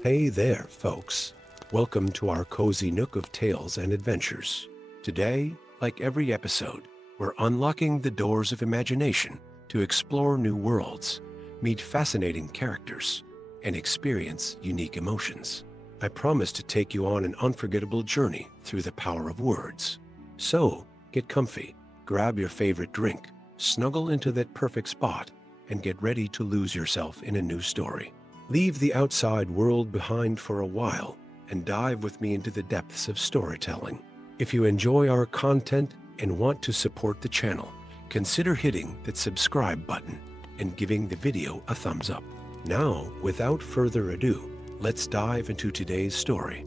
Hey there, folks. Welcome to our cozy nook of tales and adventures. Today, like every episode, we're unlocking the doors of imagination to explore new worlds, meet fascinating characters, and experience unique emotions. I promise to take you on an unforgettable journey through the power of words. So, get comfy, grab your favorite drink, snuggle into that perfect spot, and get ready to lose yourself in a new story. Leave the outside world behind for a while and dive with me into the depths of storytelling. If you enjoy our content and want to support the channel, consider hitting that subscribe button and giving the video a thumbs up. Now, without further ado, let's dive into today's story.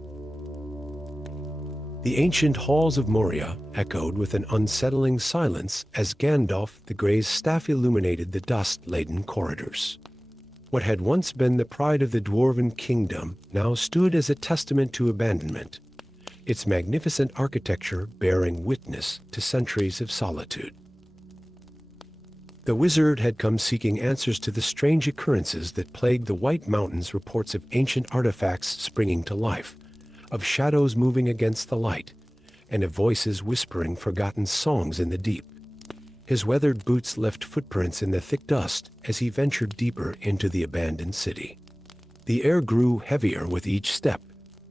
The ancient halls of Moria echoed with an unsettling silence as Gandalf the Grey's staff illuminated the dust-laden corridors. What had once been the pride of the dwarven kingdom now stood as a testament to abandonment, its magnificent architecture bearing witness to centuries of solitude. The wizard had come seeking answers to the strange occurrences that plagued the White Mountains, reports of ancient artifacts springing to life, of shadows moving against the light, and of voices whispering forgotten songs in the deep. His weathered boots left footprints in the thick dust as he ventured deeper into the abandoned city. The air grew heavier with each step,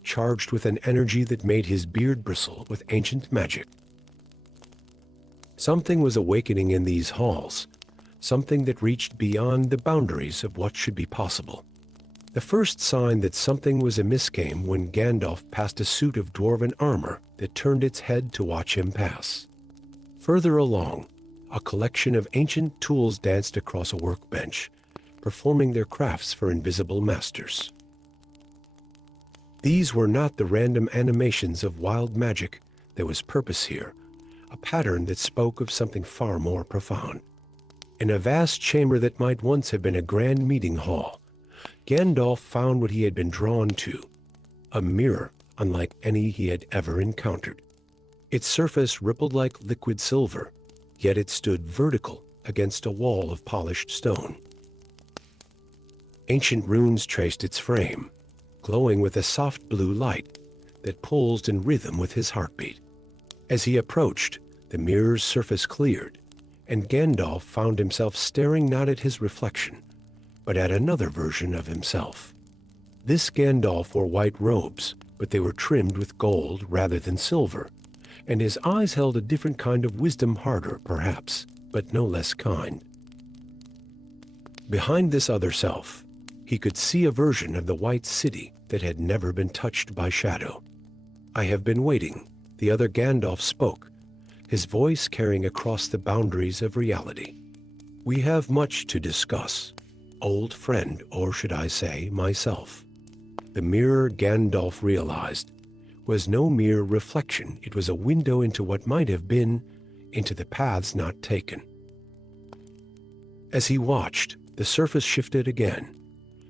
charged with an energy that made his beard bristle with ancient magic. Something was awakening in these halls, something that reached beyond the boundaries of what should be possible. The first sign that something was amiss came when Gandalf passed a suit of dwarven armor that turned its head to watch him pass. Further along, a collection of ancient tools danced across a workbench, performing their crafts for invisible masters. These were not the random animations of wild magic. There was purpose here, a pattern that spoke of something far more profound. In a vast chamber that might once have been a grand meeting hall, Gandalf found what he had been drawn to, a mirror unlike any he had ever encountered. Its surface rippled like liquid silver, yet it stood vertical against a wall of polished stone. Ancient runes traced its frame, glowing with a soft blue light that pulsed in rhythm with his heartbeat. As he approached, the mirror's surface cleared, and Gandalf found himself staring not at his reflection, but at another version of himself. This Gandalf wore white robes, but they were trimmed with gold rather than silver, and his eyes held a different kind of wisdom, harder perhaps, but no less kind. Behind this other self, he could see a version of the White City that had never been touched by shadow. "I have been waiting," the other Gandalf spoke, his voice carrying across the boundaries of reality. "We have much to discuss, old friend, or should I say, myself." The mirror, Gandalf realized, was no mere reflection. It was a window into what might have been, into the paths not taken. As he watched, the surface shifted again,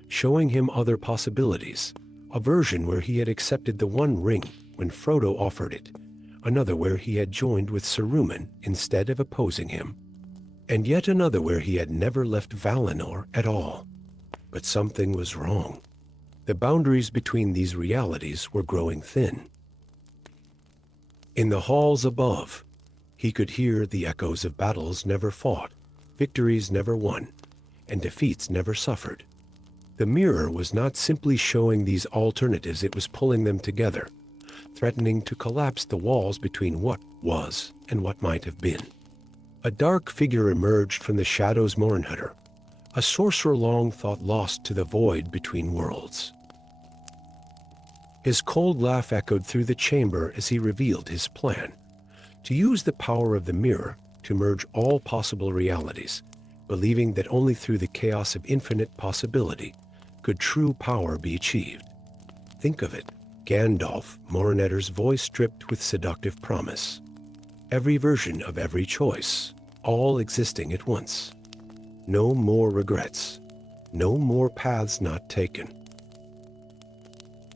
showing him other possibilities, a version where he had accepted the One Ring when Frodo offered it, another where he had joined with Saruman instead of opposing him, and yet another where he had never left Valinor at all. But something was wrong. The boundaries between these realities were growing thin. In the halls above, he could hear the echoes of battles never fought, victories never won, and defeats never suffered. The mirror was not simply showing these alternatives, it was pulling them together, threatening to collapse the walls between what was and what might have been. A dark figure emerged from the shadows, Morinhutter, a sorcerer long thought lost to the void between worlds. His cold laugh echoed through the chamber as he revealed his plan, to use the power of the mirror to merge all possible realities, believing that only through the chaos of infinite possibility could true power be achieved. Think of it, Gandalf, Morinetter's voice dripped with seductive promise. Every version of every choice, all existing at once. No more regrets, no more paths not taken.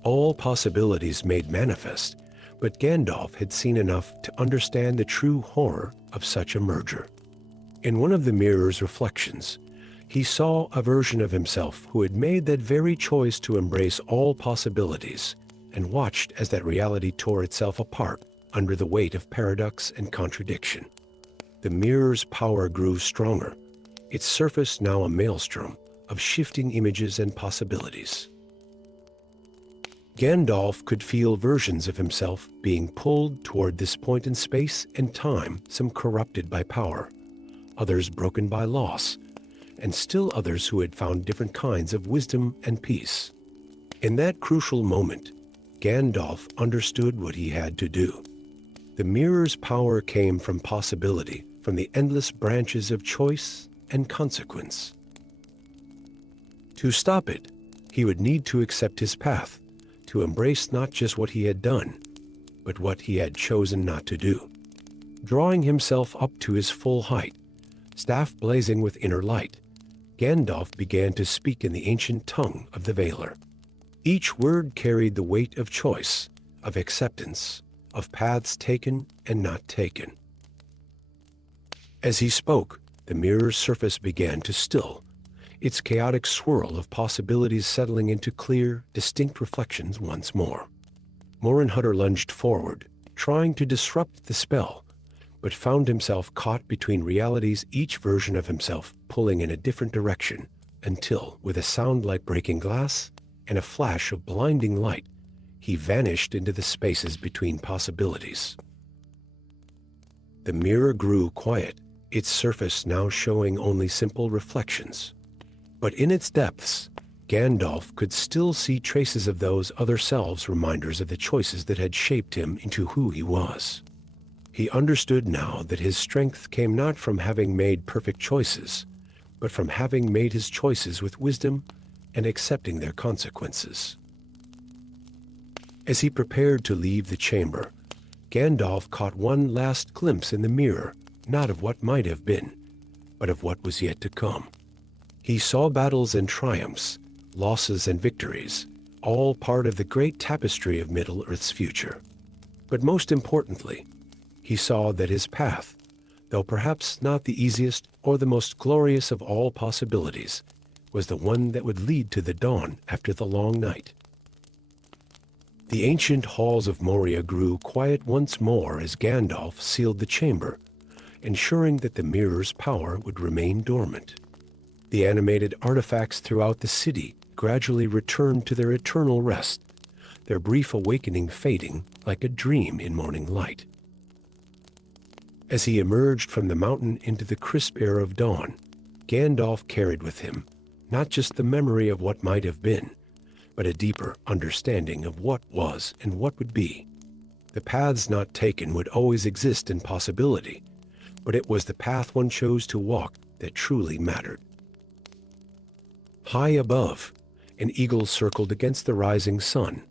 All possibilities made manifest, but Gandalf had seen enough to understand the true horror of such a merger. In one of the mirror's reflections, He saw a version of himself who had made that very choice to embrace all possibilities, and watched as that reality tore itself apart under the weight of paradox and contradiction. The mirror's power grew stronger, its surface now a maelstrom of shifting images and possibilities. Gandalf could feel versions of himself being pulled toward this point in space and time, some corrupted by power, others broken by loss, and still others who had found different kinds of wisdom and peace. In that crucial moment, Gandalf understood what he had to do. The mirror's power came from possibility, from the endless branches of choice and consequence. To stop it, he would need to accept his path, to embrace not just what he had done, but what he had chosen not to do. Drawing himself up to his full height, staff blazing with inner light, Gandalf began to speak in the ancient tongue of the Valar. Each word carried the weight of choice, of acceptance, of paths taken and not taken. As he spoke, the mirror's surface began to still, its chaotic swirl of possibilities settling into clear, distinct reflections once more. Morinhutter lunged forward, trying to disrupt the spell, but found himself caught between realities, each version of himself pulling in a different direction, until, with a sound like breaking glass and a flash of blinding light, he vanished into the spaces between possibilities. The mirror grew quiet, its surface now showing only simple reflections. But in its depths, Gandalf could still see traces of those other selves, reminders of the choices that had shaped him into who he was. He understood now that his strength came not from having made perfect choices, but from having made his choices with wisdom and accepting their consequences. As he prepared to leave the chamber, Gandalf caught one last glimpse in the mirror, not of what might have been, but of what was yet to come. He saw battles and triumphs, losses and victories, all part of the great tapestry of Middle-earth's future. But most importantly, he saw that his path, though perhaps not the easiest or the most glorious of all possibilities, was the one that would lead to the dawn after the long night. The ancient halls of Moria grew quiet once more as Gandalf sealed the chamber, ensuring that the mirror's power would remain dormant. The animated artifacts throughout the city gradually returned to their eternal rest, their brief awakening fading like a dream in morning light. As he emerged from the mountain into the crisp air of dawn, Gandalf carried with him not just the memory of what might have been, but a deeper understanding of what was and what would be. The paths not taken would always exist in possibility, but it was the path one chose to walk that truly mattered. High above, an eagle circled against the rising sun,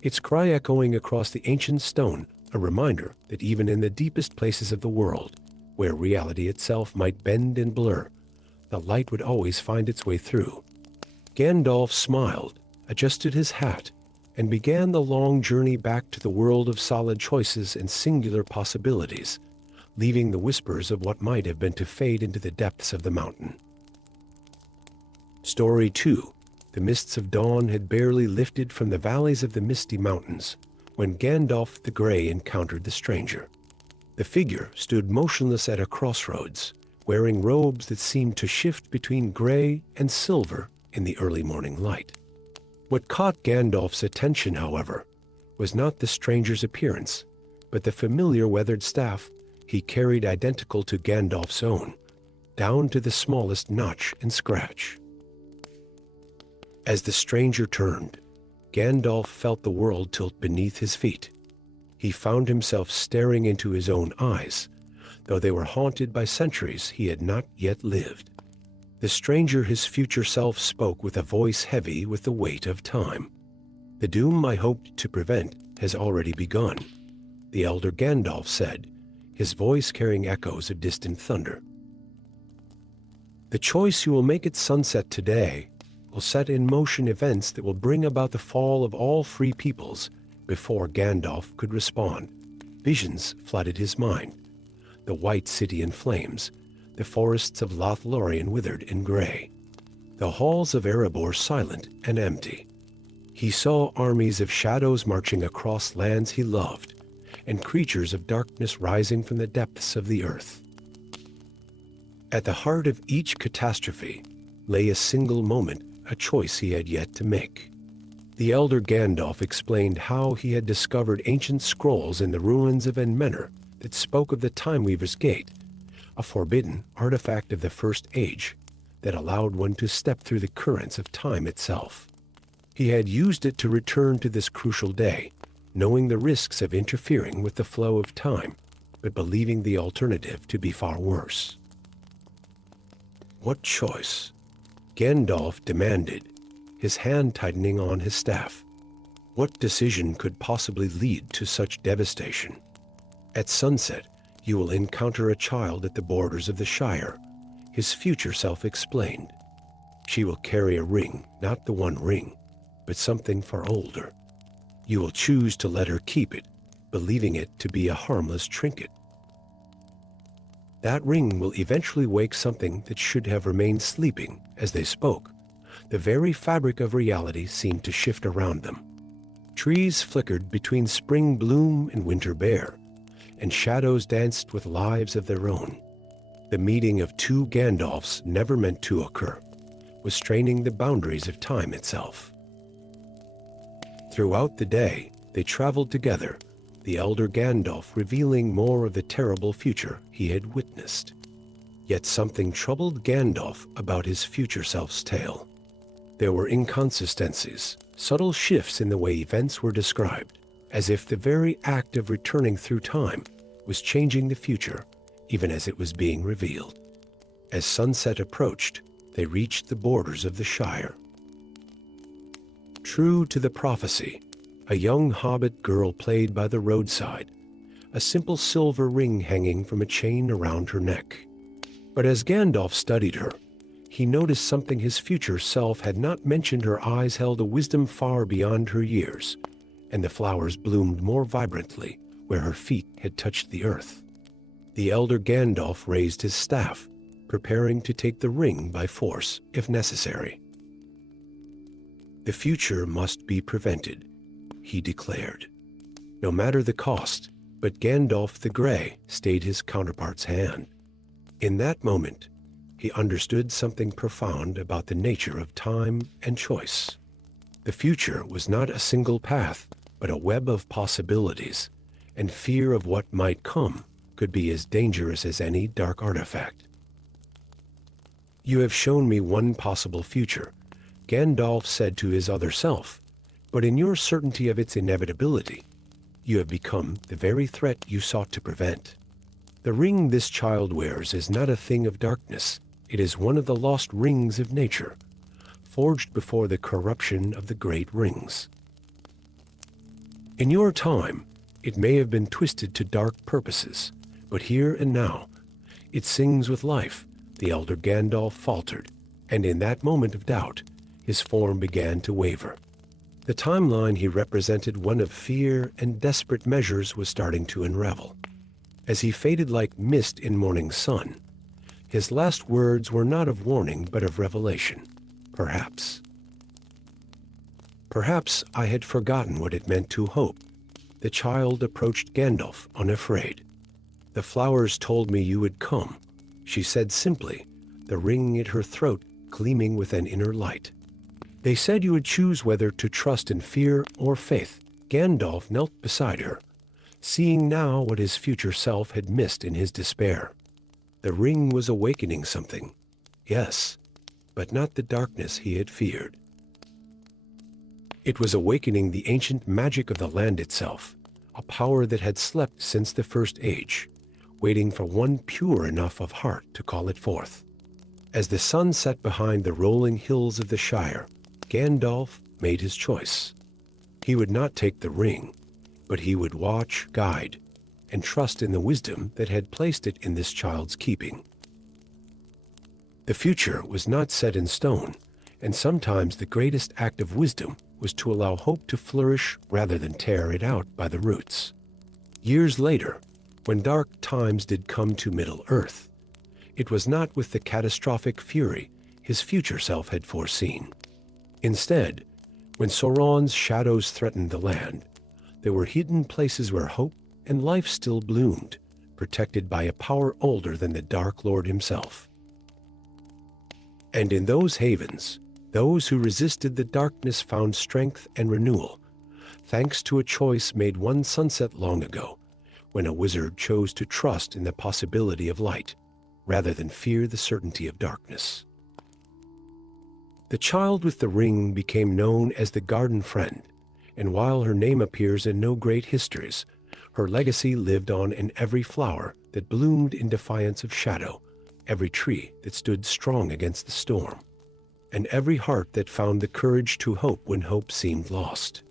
its cry echoing across the ancient stone, a reminder that even in the deepest places of the world, where reality itself might bend and blur, the light would always find its way through. Gandalf smiled, adjusted his hat, and began the long journey back to the world of solid choices and singular possibilities, leaving the whispers of what might have been to fade into the depths of the mountain. Story 2. The mists of dawn had barely lifted from the valleys of the misty mountains when Gandalf the Grey encountered the stranger. The figure stood motionless at a crossroads, wearing robes that seemed to shift between gray and silver in the early morning light. What caught Gandalf's attention, however, was not the stranger's appearance, but the familiar weathered staff he carried, identical to Gandalf's own, down to the smallest notch and scratch. As the stranger turned, Gandalf felt the world tilt beneath his feet. He found himself staring into his own eyes, though they were haunted by centuries he had not yet lived. The stranger, his future self, spoke with a voice heavy with the weight of time. "The doom I hoped to prevent has already begun," the elder Gandalf said, his voice carrying echoes of distant thunder. "The choice you will make at sunset today will set in motion events that will bring about the fall of all free peoples." Before Gandalf could respond, visions flooded his mind. The white city in flames, the forests of Lothlorien withered and gray, the halls of Erebor silent and empty. He saw armies of shadows marching across lands he loved, and creatures of darkness rising from the depths of the earth. At the heart of each catastrophe lay a single moment, a choice he had yet to make. The elder Gandalf explained how he had discovered ancient scrolls in the ruins of Enmenor that spoke of the Time Weaver's Gate, a forbidden artifact of the First Age that allowed one to step through the currents of time itself. He had used it to return to this crucial day, knowing the risks of interfering with the flow of time, but believing the alternative to be far worse. What choice? Gandalf demanded, his hand tightening on his staff. What decision could possibly lead to such devastation? At sunset, you will encounter a child at the borders of the Shire, his future self explained. She will carry a ring, not the One Ring, but something far older. You will choose to let her keep it, believing it to be a harmless trinket. That ring will eventually wake something that should have remained sleeping. As they spoke, the very fabric of reality seemed to shift around them. Trees flickered between spring bloom and winter bare, and shadows danced with lives of their own. The meeting of two Gandalfs never meant to occur, was straining the boundaries of time itself. Throughout the day, they traveled together, the elder Gandalf revealing more of the terrible future he had witnessed. Yet something troubled Gandalf about his future self's tale. There were inconsistencies, subtle shifts in the way events were described, as if the very act of returning through time was changing the future, even as it was being revealed. As sunset approached, they reached the borders of the Shire. True to the prophecy, a young hobbit girl played by the roadside, a simple silver ring hanging from a chain around her neck. But as Gandalf studied her, he noticed something his future self had not mentioned. Her eyes held a wisdom far beyond her years, and the flowers bloomed more vibrantly where her feet had touched the earth. The elder Gandalf raised his staff, preparing to take the ring by force if necessary. The future must be prevented, he declared, no matter the cost, but Gandalf the Grey stayed his counterpart's hand. In that moment, he understood something profound about the nature of time and choice. The future was not a single path, but a web of possibilities, and fear of what might come could be as dangerous as any dark artifact. You have shown me one possible future, Gandalf said to his other self, but in your certainty of its inevitability, you have become the very threat you sought to prevent. The ring this child wears is not a thing of darkness. It is one of the lost rings of nature, forged before the corruption of the great rings. In your time, it may have been twisted to dark purposes, but here and now, it sings with life, the elder Gandalf faltered, and in that moment of doubt, his form began to waver. The timeline he represented, one of fear and desperate measures, was starting to unravel. As he faded like mist in morning sun, his last words were not of warning but of revelation. Perhaps I had forgotten what it meant to hope. The child approached Gandalf unafraid. The flowers told me you would come, she said simply, the ring at her throat gleaming with an inner light. They said you would choose whether to trust in fear or faith. Gandalf knelt beside her, seeing now what his future self had missed in his despair. The ring was awakening something, yes, but not the darkness he had feared. It was awakening the ancient magic of the land itself, a power that had slept since the First Age, waiting for one pure enough of heart to call it forth. As the sun set behind the rolling hills of the Shire, Gandalf made his choice. He would not take the ring, but he would watch, guide, and trust in the wisdom that had placed it in this child's keeping. The future was not set in stone, and sometimes the greatest act of wisdom was to allow hope to flourish rather than tear it out by the roots. Years later, when dark times did come to Middle-earth, it was not with the catastrophic fury his future self had foreseen. Instead, when Sauron's shadows threatened the land, there were hidden places where hope and life still bloomed, protected by a power older than the Dark Lord himself. And in those havens, those who resisted the darkness found strength and renewal, thanks to a choice made one sunset long ago, when a wizard chose to trust in the possibility of light, rather than fear the certainty of darkness. The child with the ring became known as the Garden Friend, and while her name appears in no great histories, her legacy lived on in every flower that bloomed in defiance of shadow, every tree that stood strong against the storm, and every heart that found the courage to hope when hope seemed lost.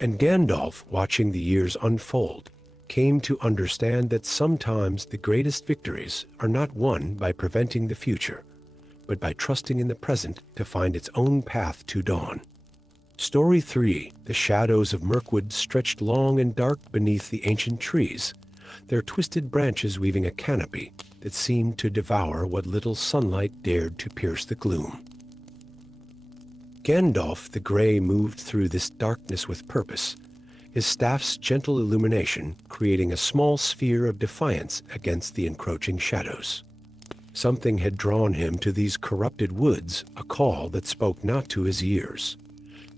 And Gandalf, watching the years unfold, came to understand that sometimes the greatest victories are not won by preventing the future, but by trusting in the present to find its own path to dawn. Story 3, the shadows of Mirkwood stretched long and dark beneath the ancient trees, their twisted branches weaving a canopy that seemed to devour what little sunlight dared to pierce the gloom. Gandalf the Grey moved through this darkness with purpose, his staff's gentle illumination creating a small sphere of defiance against the encroaching shadows. Something had drawn him to these corrupted woods, a call that spoke not to his ears,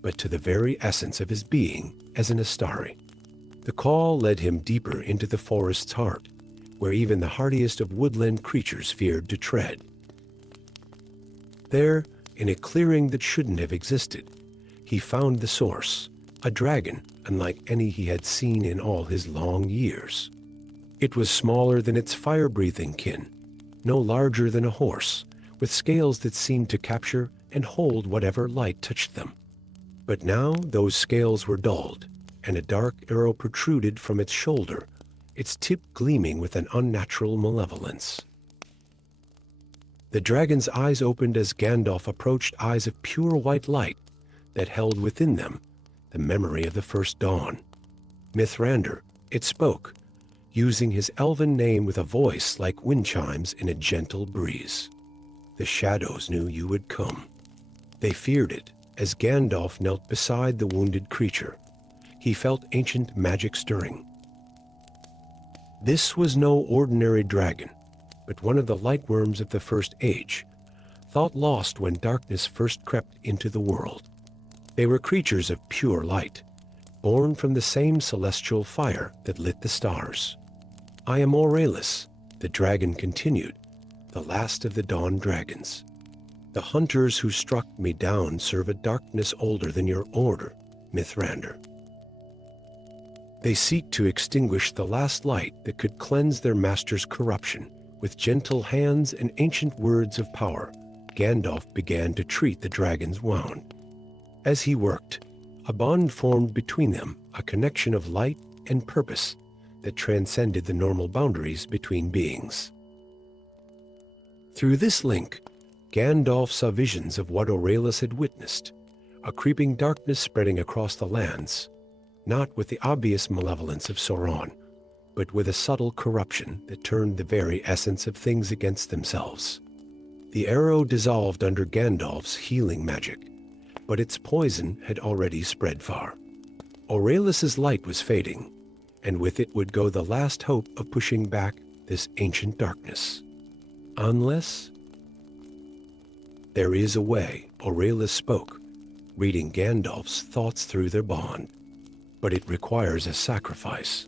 but to the very essence of his being as an Astari. The call led him deeper into the forest's heart, where even the hardiest of woodland creatures feared to tread. There, in a clearing that shouldn't have existed, he found the source, a dragon unlike any he had seen in all his long years. It was smaller than its fire-breathing kin, no larger than a horse, with scales that seemed to capture and hold whatever light touched them. But now those scales were dulled, and a dark arrow protruded from its shoulder, its tip gleaming with an unnatural malevolence. The dragon's eyes opened as Gandalf approached, eyes of pure white light that held within them the memory of the first dawn. Mithrandir, it spoke, using his elven name with a voice like wind chimes in a gentle breeze. The shadows knew you would come. They feared it as Gandalf knelt beside the wounded creature. He felt ancient magic stirring. This was no ordinary dragon, but one of the lightworms of the First Age, thought lost when darkness first crept into the world. They were creatures of pure light, born from the same celestial fire that lit the stars. I am Orelus, the dragon continued, the last of the dawn dragons. The hunters who struck me down serve a darkness older than your order, Mithrandir. They seek to extinguish the last light that could cleanse their master's corruption. With gentle hands and ancient words of power, Gandalf began to treat the dragon's wound. As he worked, a bond formed between them, a connection of light and purpose that transcended the normal boundaries between beings. Through this link, Gandalf saw visions of what Orelus had witnessed, a creeping darkness spreading across the lands, not with the obvious malevolence of Sauron, but with a subtle corruption that turned the very essence of things against themselves. The arrow dissolved under Gandalf's healing magic, but its poison had already spread far. Orelus's light was fading, and with it would go the last hope of pushing back this ancient darkness. Unless... There is a way, Orelus spoke, reading Gandalf's thoughts through their bond, but it requires a sacrifice.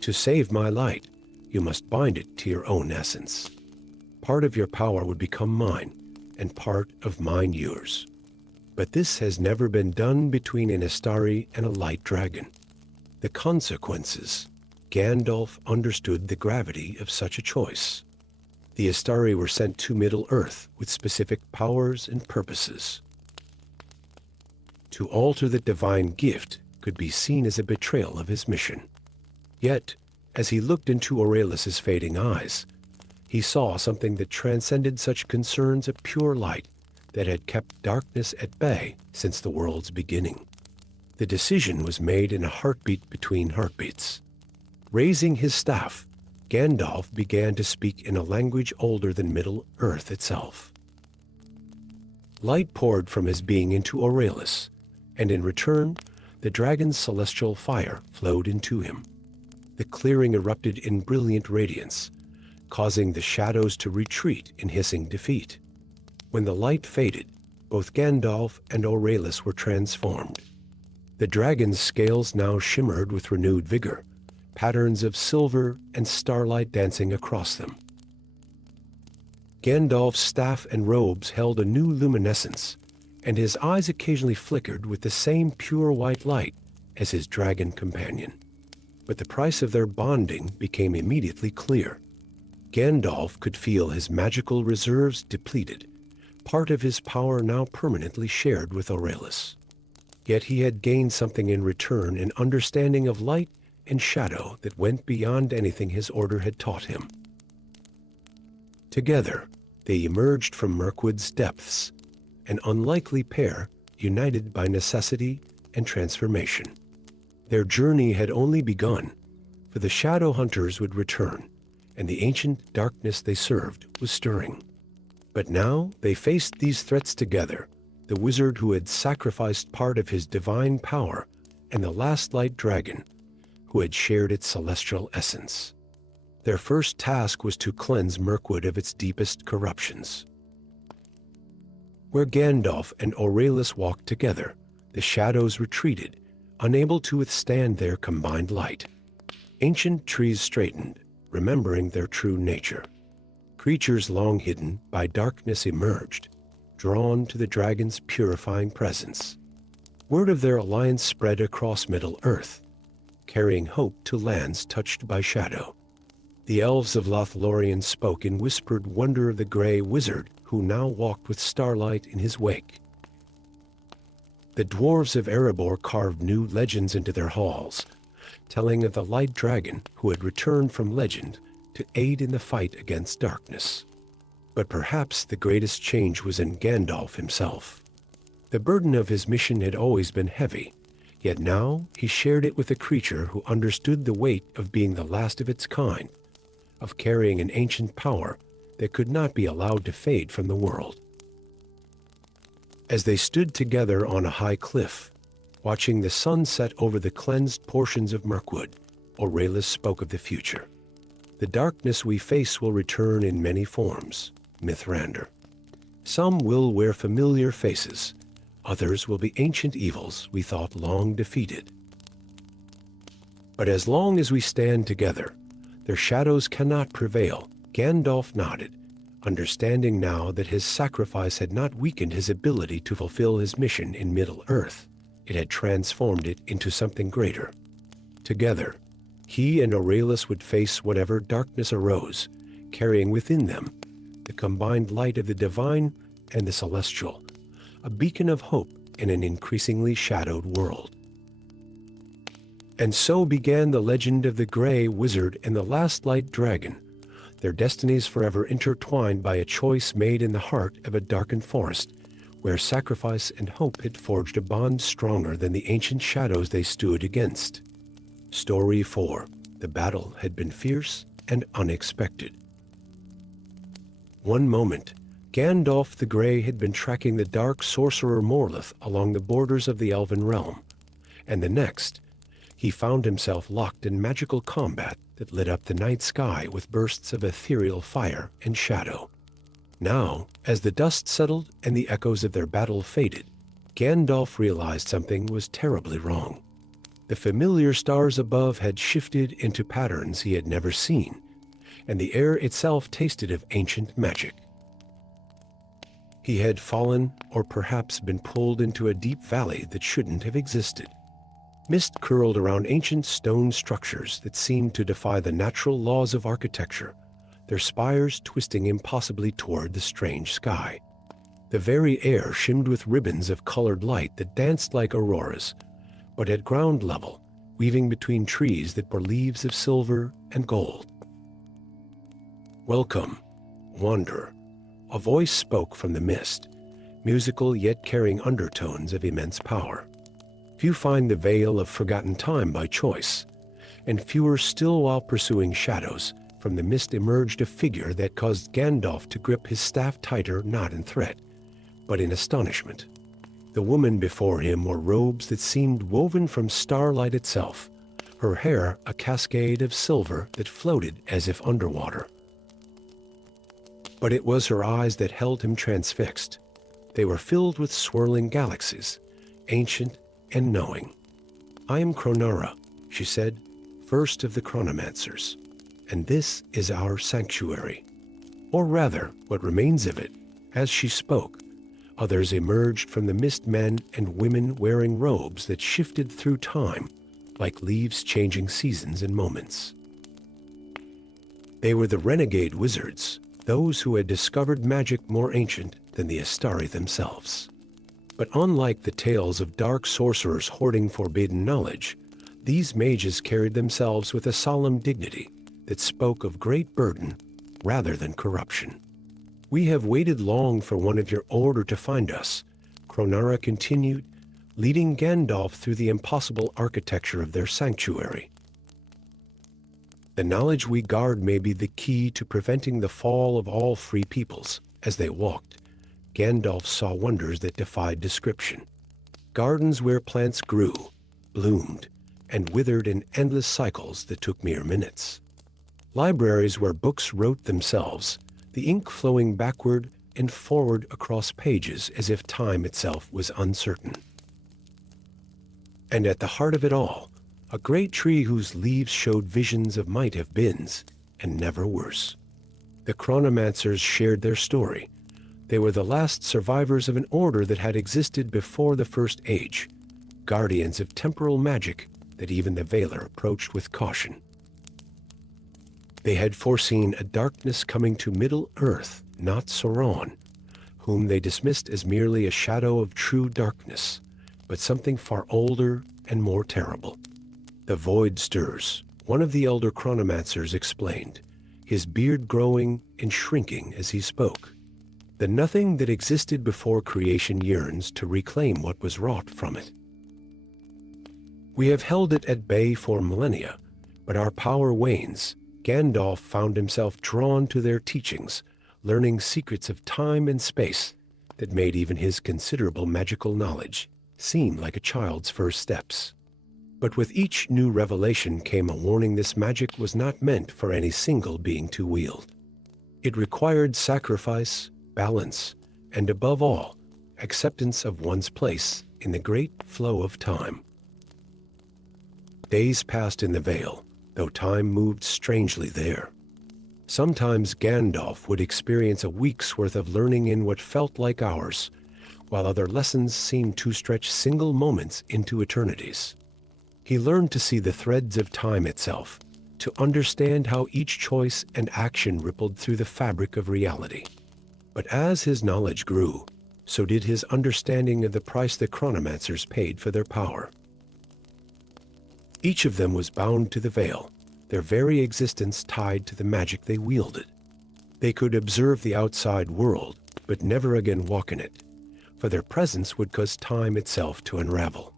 To save my light, you must bind it to your own essence. Part of your power would become mine, and part of mine yours. But this has never been done between an Astari and a light dragon. The consequences. Gandalf understood the gravity of such a choice. The Astari were sent to Middle-earth with specific powers and purposes. To alter the divine gift could be seen as a betrayal of his mission. Yet, as he looked into Orelus's fading eyes, he saw something that transcended such concerns of pure light that had kept darkness at bay since the world's beginning. The decision was made in a heartbeat between heartbeats. Raising his staff, Gandalf began to speak in a language older than Middle-earth itself. Light poured from his being into Aurelius, and in return, the dragon's celestial fire flowed into him. The clearing erupted in brilliant radiance, causing the shadows to retreat in hissing defeat. When the light faded, both Gandalf and Aurelius were transformed. The dragon's scales now shimmered with renewed vigor, patterns of silver and starlight dancing across them. Gandalf's staff and robes held a new luminescence, and his eyes occasionally flickered with the same pure white light as his dragon companion. But the price of their bonding became immediately clear. Gandalf could feel his magical reserves depleted, part of his power now permanently shared with Aurelius. Yet he had gained something in return, an understanding of light and shadow that went beyond anything his order had taught him. Together, they emerged from Mirkwood's depths, an unlikely pair united by necessity and transformation. Their journey had only begun, for the shadow hunters would return, and the ancient darkness they served was stirring. But now they faced these threats together, the wizard who had sacrificed part of his divine power, and the last light dragon, who had shared its celestial essence. Their first task was to cleanse Mirkwood of its deepest corruptions. Where Gandalf and Aurelius walked together, the shadows retreated, unable to withstand their combined light. Ancient trees straightened, remembering their true nature. Creatures long hidden by darkness emerged, drawn to the dragon's purifying presence. Word of their alliance spread across Middle-earth, carrying hope to lands touched by shadow. The elves of Lothlorien spoke in whispered wonder of the Grey Wizard, who now walked with starlight in his wake. The dwarves of Erebor carved new legends into their halls, telling of the light dragon who had returned from legend to aid in the fight against darkness. But perhaps the greatest change was in Gandalf himself. The burden of his mission had always been heavy, yet now he shared it with a creature who understood the weight of being the last of its kind, of carrying an ancient power that could not be allowed to fade from the world. As they stood together on a high cliff, watching the sun set over the cleansed portions of Mirkwood, Aurelius spoke of the future. The darkness we face will return in many forms, Mithrandir. Some will wear familiar faces, others will be ancient evils we thought long defeated. But as long as we stand together, their shadows cannot prevail. Gandalf nodded, understanding now that his sacrifice had not weakened his ability to fulfill his mission in Middle-earth. It had transformed it into something greater. Together, he and Aurelius would face whatever darkness arose, carrying within them the combined light of the divine and the celestial, a beacon of hope in an increasingly shadowed world. And so began the legend of the Grey Wizard and the last light dragon, their destinies forever intertwined by a choice made in the heart of a darkened forest, where sacrifice and hope had forged a bond stronger than the ancient shadows they stood against. Story 4. The battle had been fierce and unexpected. One moment, Gandalf the Grey had been tracking the dark sorcerer Morleth along the borders of the Elven realm, and the next, he found himself locked in magical combat that lit up the night sky with bursts of ethereal fire and shadow. Now, as the dust settled and the echoes of their battle faded, Gandalf realized something was terribly wrong. The familiar stars above had shifted into patterns he had never seen, and the air itself tasted of ancient magic. He had fallen, or perhaps been pulled into a deep valley that shouldn't have existed. Mist curled around ancient stone structures that seemed to defy the natural laws of architecture, their spires twisting impossibly toward the strange sky. The very air shimmed with ribbons of colored light that danced like auroras, but at ground level, weaving between trees that bore leaves of silver and gold. "Welcome, wanderer," a voice spoke from the mist, musical yet carrying undertones of immense power. Few find the veil of forgotten time by choice, and fewer still while pursuing shadows, From the mist emerged a figure that caused Gandalf to grip his staff tighter, not in threat, but in astonishment. The woman before him wore robes that seemed woven from starlight itself, her hair a cascade of silver that floated as if underwater. But it was her eyes that held him transfixed. They were filled with swirling galaxies, ancient and knowing. "I am Kronara," she said, "first of the chronomancers, and this is our sanctuary." Or rather, what remains of it. As she spoke, others emerged from the mist, men and women wearing robes that shifted through time, like leaves changing seasons and moments. They were the renegade wizards, those who had discovered magic more ancient than the Astari themselves. But unlike the tales of dark sorcerers hoarding forbidden knowledge, these mages carried themselves with a solemn dignity that spoke of great burden rather than corruption. "We have waited long for one of your order to find us," Kronara continued, leading Gandalf through the impossible architecture of their sanctuary. "The knowledge we guard may be the key to preventing the fall of all free peoples." As they walked, Gandalf saw wonders that defied description. Gardens where plants grew, bloomed, and withered in endless cycles that took mere minutes. Libraries where books wrote themselves, the ink flowing backward and forward across pages as if time itself was uncertain. And at the heart of it all, a great tree whose leaves showed visions of might-have-beens, and never worse. The chronomancers shared their story. They were the last survivors of an order that had existed before the First Age, guardians of temporal magic that even the Valar approached with caution. They had foreseen a darkness coming to Middle-earth, not Sauron, whom they dismissed as merely a shadow of true darkness, but something far older and more terrible. "The void stirs," one of the elder chronomancers explained, his beard growing and shrinking as he spoke. "The nothing that existed before creation yearns to reclaim what was wrought from it. We have held it at bay for millennia, but our power wanes." Gandalf found himself drawn to their teachings, learning secrets of time and space that made even his considerable magical knowledge seem like a child's first steps. But with each new revelation came a warning: this magic was not meant for any single being to wield. It required sacrifice, balance, and above all, acceptance of one's place in the great flow of time. Days passed in the Vale, though time moved strangely there. Sometimes Gandalf would experience a week's worth of learning in what felt like hours, while other lessons seemed to stretch single moments into eternities. He learned to see the threads of time itself, to understand how each choice and action rippled through the fabric of reality. But as his knowledge grew, so did his understanding of the price the chronomancers paid for their power. Each of them was bound to the Vale, their very existence tied to the magic they wielded. They could observe the outside world, but never again walk in it, for their presence would cause time itself to unravel.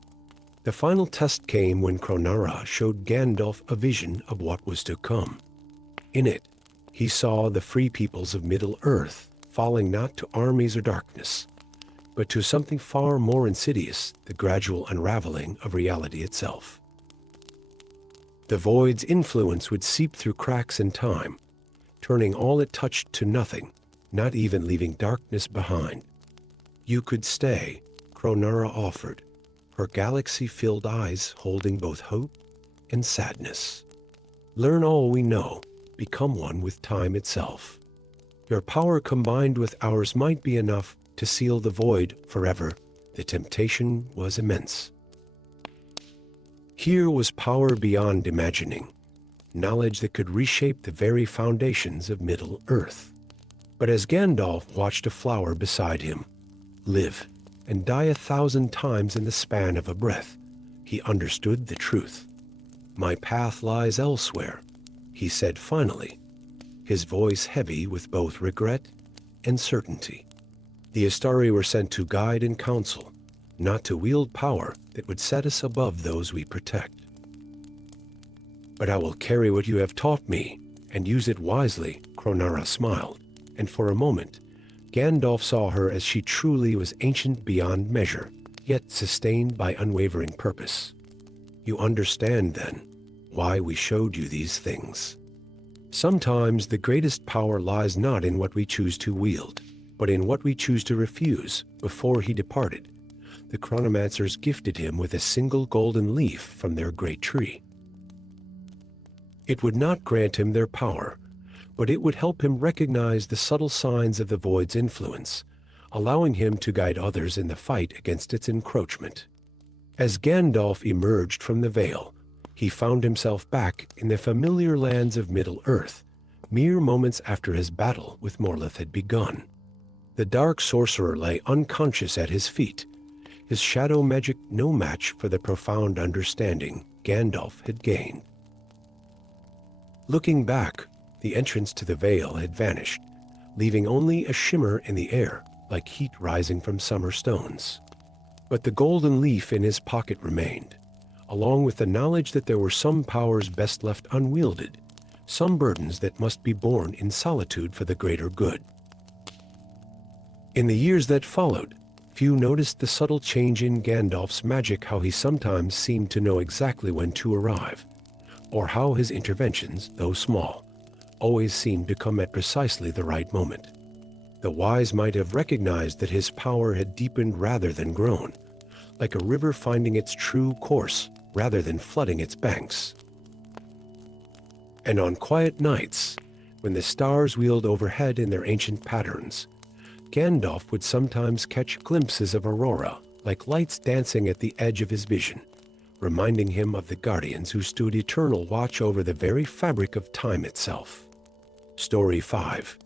The final test came when Kronara showed Gandalf a vision of what was to come. In it, he saw the free peoples of Middle-earth falling not to armies or darkness, but to something far more insidious, the gradual unraveling of reality itself. The void's influence would seep through cracks in time, turning all it touched to nothing, not even leaving darkness behind. "You could stay," Kronara offered, her galaxy-filled eyes holding both hope and sadness. "Learn all we know, become one with time itself. Your power combined with ours might be enough to seal the void forever." The temptation was immense. Here was power beyond imagining, knowledge that could reshape the very foundations of Middle-earth. But as Gandalf watched a flower beside him live and die 1,000 times in the span of a breath, he understood the truth. "My path lies elsewhere," he said finally, his voice heavy with both regret and certainty. The Astari were sent to guide and counsel, not to wield power that would set us above those we protect. "But I will carry what you have taught me," And use it wisely, Kronara smiled, and for a moment, Gandalf saw her as she truly was ancient beyond measure, yet sustained by unwavering purpose. You understand, then, why we showed you these things. Sometimes the greatest power lies not in what we choose to wield, but in what we choose to refuse. Before he departed, the chronomancers gifted him with a single golden leaf from their great tree. It would not grant him their power, but it would help him recognize the subtle signs of the void's influence, allowing him to guide others in the fight against its encroachment. As Gandalf emerged from the Vale, he found himself back in the familiar lands of Middle-earth, mere moments after his battle with Morleth had begun. The dark sorcerer lay unconscious at his feet, his shadow magic no match for the profound understanding Gandalf had gained. Looking back, the entrance to the Vale had vanished, leaving only a shimmer in the air, like heat rising from summer stones. But the golden leaf in his pocket remained, along with the knowledge that there were some powers best left unwielded, some burdens that must be borne in solitude for the greater good. In the years that followed, few noticed the subtle change in Gandalf's magic, how he sometimes seemed to know exactly when to arrive, or how his interventions, though small, always seemed to come at precisely the right moment. The wise might have recognized that his power had deepened rather than grown, like a river finding its true course rather than flooding its banks. And on quiet nights, when the stars wheeled overhead in their ancient patterns, Gandalf would sometimes catch glimpses of aurora, like lights dancing at the edge of his vision, reminding him of the guardians who stood eternal watch over the very fabric of time itself. Story 5.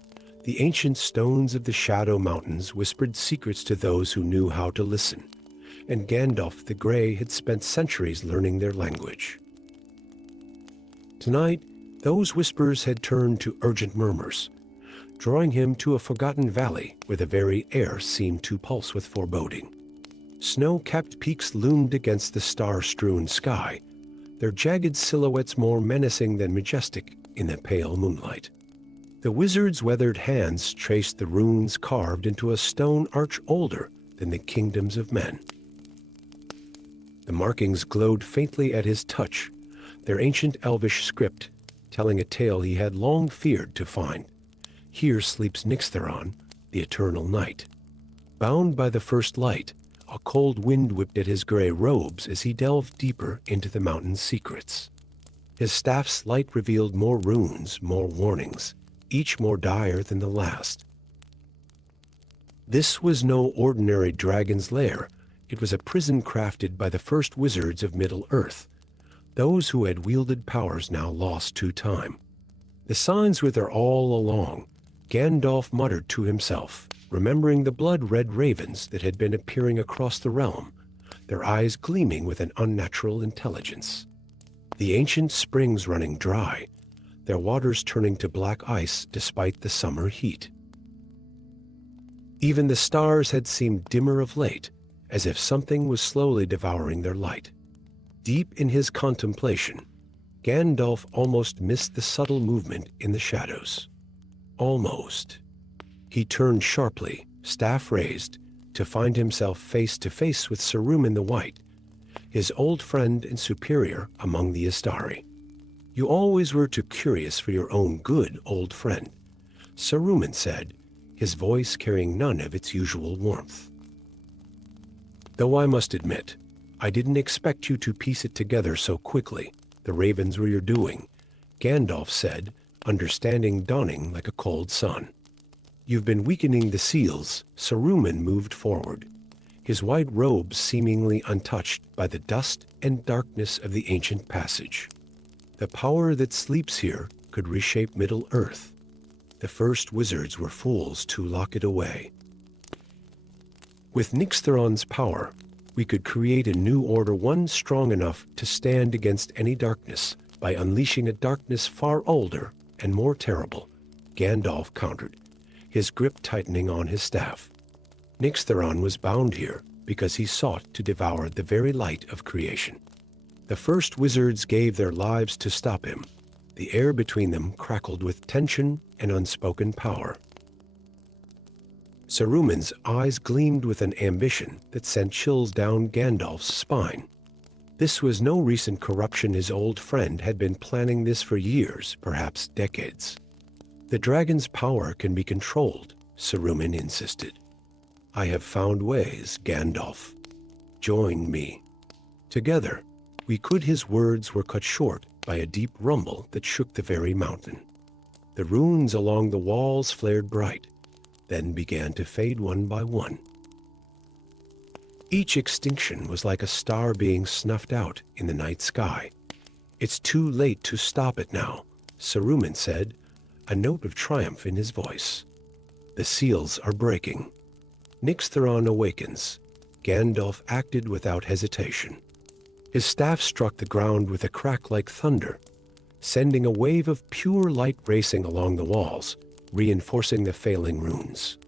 The ancient stones of the Shadow Mountains whispered secrets to those who knew how to listen, and Gandalf the Grey had spent centuries learning their language. Tonight, those whispers had turned to urgent murmurs, drawing him to a forgotten valley where the very air seemed to pulse with foreboding. Snow-capped peaks loomed against the star-strewn sky, their jagged silhouettes more menacing than majestic in the pale moonlight. The wizard's weathered hands traced the runes carved into a stone arch older than the kingdoms of men. The markings glowed faintly at his touch, their ancient elvish script telling a tale he had long feared to find. Here sleeps Nixtheron, the eternal night. Bound by the first light, a cold wind whipped at his gray robes as he delved deeper into the mountain's secrets. His staff's light revealed more runes, more warnings, each more dire than the last. This was no ordinary dragon's lair. It was a prison crafted by the first wizards of Middle-earth, those who had wielded powers now lost to time. The signs were there all along, Gandalf muttered to himself, remembering the blood-red ravens that had been appearing across the realm, their eyes gleaming with an unnatural intelligence. The ancient springs running dry, their waters turning to black ice despite the summer heat. Even the stars had seemed dimmer of late, as if something was slowly devouring their light. Deep in his contemplation, Gandalf almost missed the subtle movement in the shadows. Almost. He turned sharply, staff raised, to find himself face to face with Saruman the White, his old friend and superior among the Istari. "You always were too curious for your own good, old friend," Saruman said, his voice carrying none of its usual warmth. "Though I must admit, I didn't expect you to piece it together so quickly. The ravens were your doing," Gandalf said, understanding dawning like a cold sun. "You've been weakening the seals." Saruman moved forward, his white robes seemingly untouched by the dust and darkness of the ancient passage. "The power that sleeps here could reshape Middle-earth. The first wizards were fools to lock it away. With Nixtheron's power, we could create a new order, one strong enough to stand against any darkness by unleashing a darkness far older and more terrible," Gandalf countered, his grip tightening on his staff. "Nixtheron was bound here because he sought to devour the very light of creation. The first wizards gave their lives to stop him, The air between them crackled with tension and unspoken power. Saruman's eyes gleamed with an ambition that sent chills down Gandalf's spine. This was no recent corruption. His old friend had been planning this for years, perhaps decades. The dragon's power can be controlled, Saruman insisted. I have found ways, Gandalf. Join me. Together, we could. His words were cut short by a deep rumble that shook the very mountain. The runes along the walls flared bright, then began to fade one by one. Each extinction was like a star being snuffed out in the night sky. It's too late to stop it now, Saruman said, a note of triumph in his voice. The seals are breaking. Nixthoron awakens. Gandalf acted without hesitation. His staff struck the ground with a crack like thunder, sending a wave of pure light racing along the walls, reinforcing the failing runes.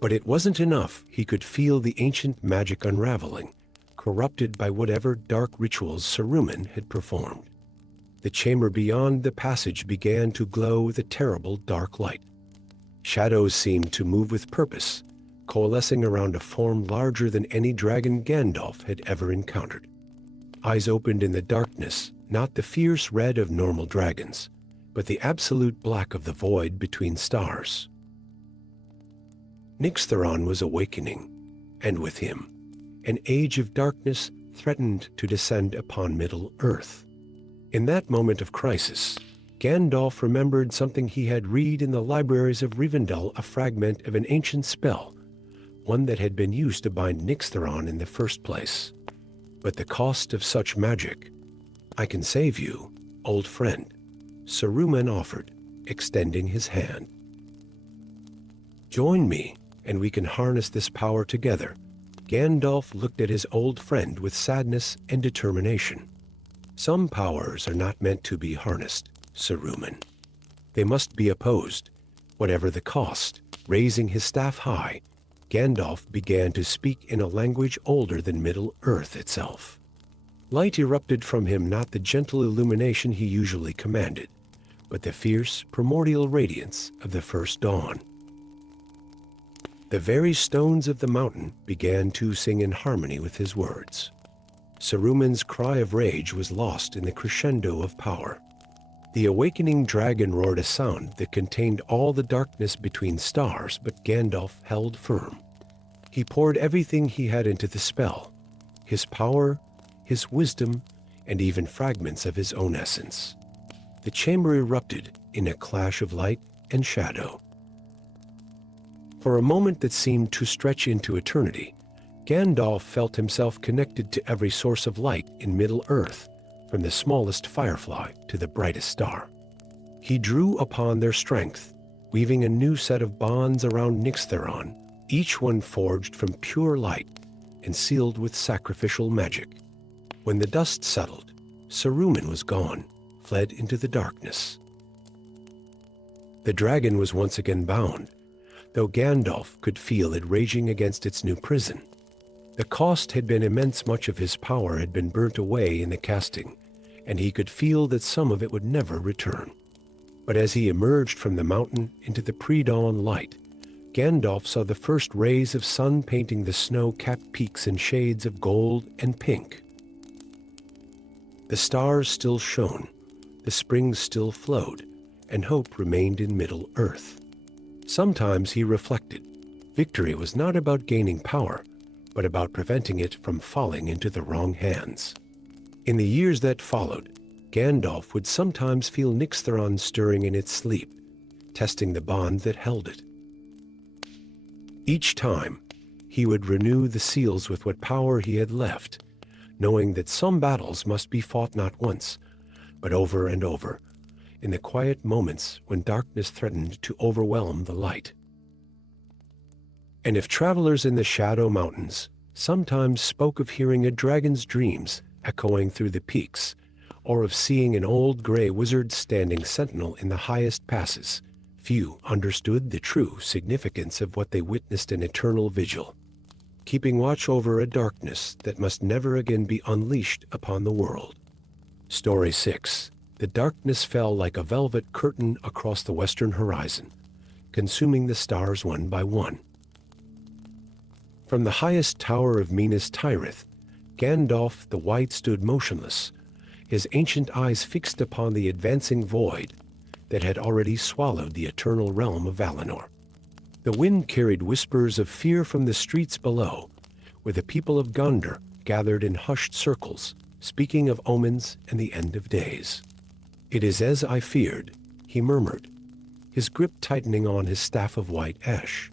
But it wasn't enough. He could feel the ancient magic unraveling, corrupted by whatever dark rituals Saruman had performed. The chamber beyond the passage began to glow with a terrible dark light. Shadows seemed to move with purpose, coalescing around a form larger than any dragon Gandalf had ever encountered. Eyes opened in the darkness, not the fierce red of normal dragons, but the absolute black of the void between stars. Nixthoron was awakening, and with him, an age of darkness threatened to descend upon Middle-earth. In that moment of crisis, Gandalf remembered something he had read in the libraries of Rivendell, a fragment of an ancient spell, one that had been used to bind Nixthoron in the first place. But the cost of such magic. I can save you, old friend, Saruman offered, extending his hand. Join me, and we can harness this power together. Gandalf looked at his old friend with sadness and determination. Some powers are not meant to be harnessed, Saruman. They must be opposed, whatever the cost. Raising his staff high, Gandalf began to speak in a language older than Middle-earth itself. Light erupted from him, not the gentle illumination he usually commanded, but the fierce, primordial radiance of the first dawn. The very stones of the mountain began to sing in harmony with his words. Saruman's cry of rage was lost in the crescendo of power. The awakening dragon roared a sound that contained all the darkness between stars, but Gandalf held firm. He poured everything he had into the spell, his power, his wisdom, and even fragments of his own essence. The chamber erupted in a clash of light and shadow. For a moment that seemed to stretch into eternity, Gandalf felt himself connected to every source of light in Middle-earth, from the smallest firefly to the brightest star. He drew upon their strength, weaving a new set of bonds around Nixthoron, each one forged from pure light and sealed with sacrificial magic. When the dust settled, Saruman was gone, fled into the darkness. The dragon was once again bound, though Gandalf could feel it raging against its new prison. The cost had been immense. Much of his power had been burnt away in the casting, and he could feel that some of it would never return. But as he emerged from the mountain into the pre-dawn light, Gandalf saw the first rays of sun painting the snow-capped peaks in shades of gold and pink. The stars still shone, the springs still flowed, and hope remained in Middle-earth. Sometimes he reflected, victory was not about gaining power, but about preventing it from falling into the wrong hands. In the years that followed, Gandalf would sometimes feel Nixthoron stirring in its sleep, testing the bond that held it. Each time, he would renew the seals with what power he had left, knowing that some battles must be fought not once, but over and over, in the quiet moments when darkness threatened to overwhelm the light. And if travelers in the Shadow Mountains sometimes spoke of hearing a dragon's dreams echoing through the peaks, or of seeing an old gray wizard standing sentinel in the highest passes, few understood the true significance of what they witnessed: an eternal vigil, keeping watch over a darkness that must never again be unleashed upon the world. Story 6. The darkness fell like a velvet curtain across the western horizon, consuming the stars one by one. From the highest tower of Minas Tirith, Gandalf the White stood motionless, his ancient eyes fixed upon the advancing void that had already swallowed the eternal realm of Valinor. The wind carried whispers of fear from the streets below, where the people of Gondor gathered in hushed circles, speaking of omens and the end of days. "It is as I feared," he murmured, his grip tightening on his staff of white ash.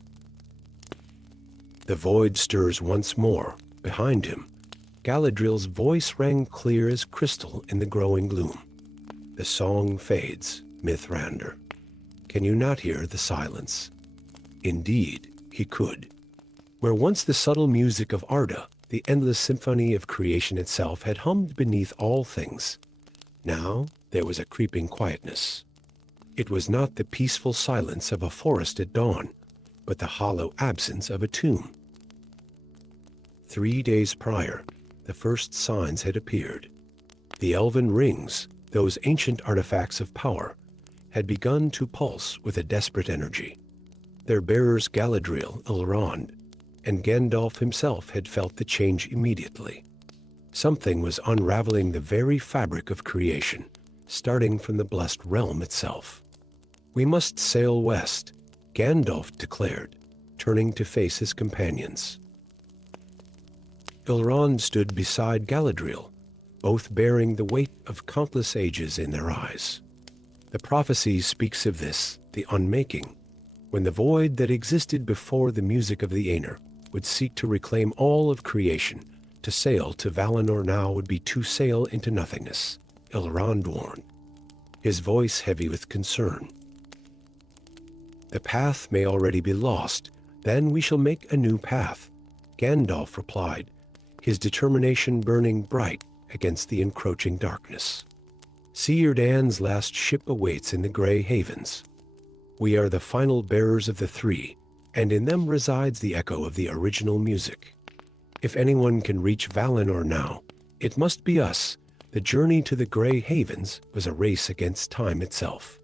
The void stirs once more. Behind him, Galadriel's voice rang clear as crystal in the growing gloom. The song fades, Mithrandir. Can you not hear the silence? Indeed, he could. Where once the subtle music of Arda, the endless symphony of creation itself, had hummed beneath all things, now there was a creeping quietness. It was not the peaceful silence of a forest at dawn, but the hollow absence of a tomb. 3 days prior, the first signs had appeared. The elven rings, those ancient artifacts of power, had begun to pulse with a desperate energy. Their bearers Galadriel, Elrond, and Gandalf himself had felt the change immediately. Something was unraveling the very fabric of creation, starting from the blessed realm itself. "We must sail west," Gandalf declared, turning to face his companions. Elrond stood beside Galadriel, both bearing the weight of countless ages in their eyes. The prophecy speaks of this, the unmaking, when the void that existed before the music of the Aenir would seek to reclaim all of creation. To sail to Valinor now would be to sail into nothingness, Elrond warned, his voice heavy with concern. "The path may already be lost, then we shall make a new path," Gandalf replied, his determination burning bright against the encroaching darkness. "See, Erdan's last ship awaits in the Grey Havens. We are the final bearers of the three, and in them resides the echo of the original music. If anyone can reach Valinor now, it must be us. The journey to the Grey Havens was a race against time itself."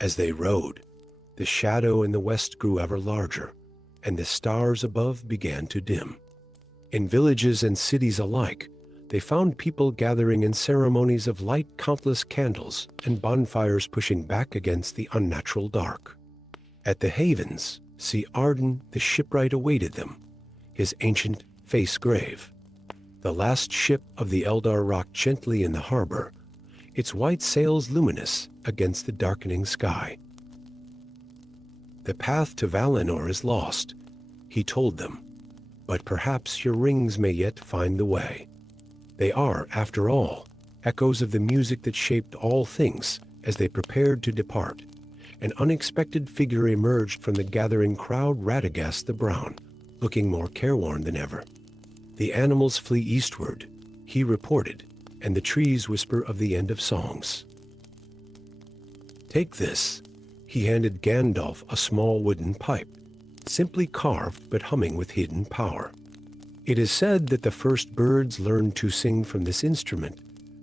As they rode, the shadow in the west grew ever larger, and the stars above began to dim. In villages and cities alike, they found people gathering in ceremonies of light, countless candles and bonfires pushing back against the unnatural dark. At the havens, see Arden the shipwright awaited them, his ancient face grave. The last ship of the Eldar rocked gently in the harbor, its white sails luminous against the darkening sky. "The path to Valinor is lost," he told them, "but perhaps your rings may yet find the way. They are, after all, echoes of the music that shaped all things." As they prepared to depart, an unexpected figure emerged from the gathering crowd, Radagast the Brown, looking more careworn than ever. "The animals flee eastward," he reported, "and the trees whisper of the end of songs. Take this." He handed Gandalf a small wooden pipe, simply carved but humming with hidden power. "It is said that the first birds learned to sing from this instrument.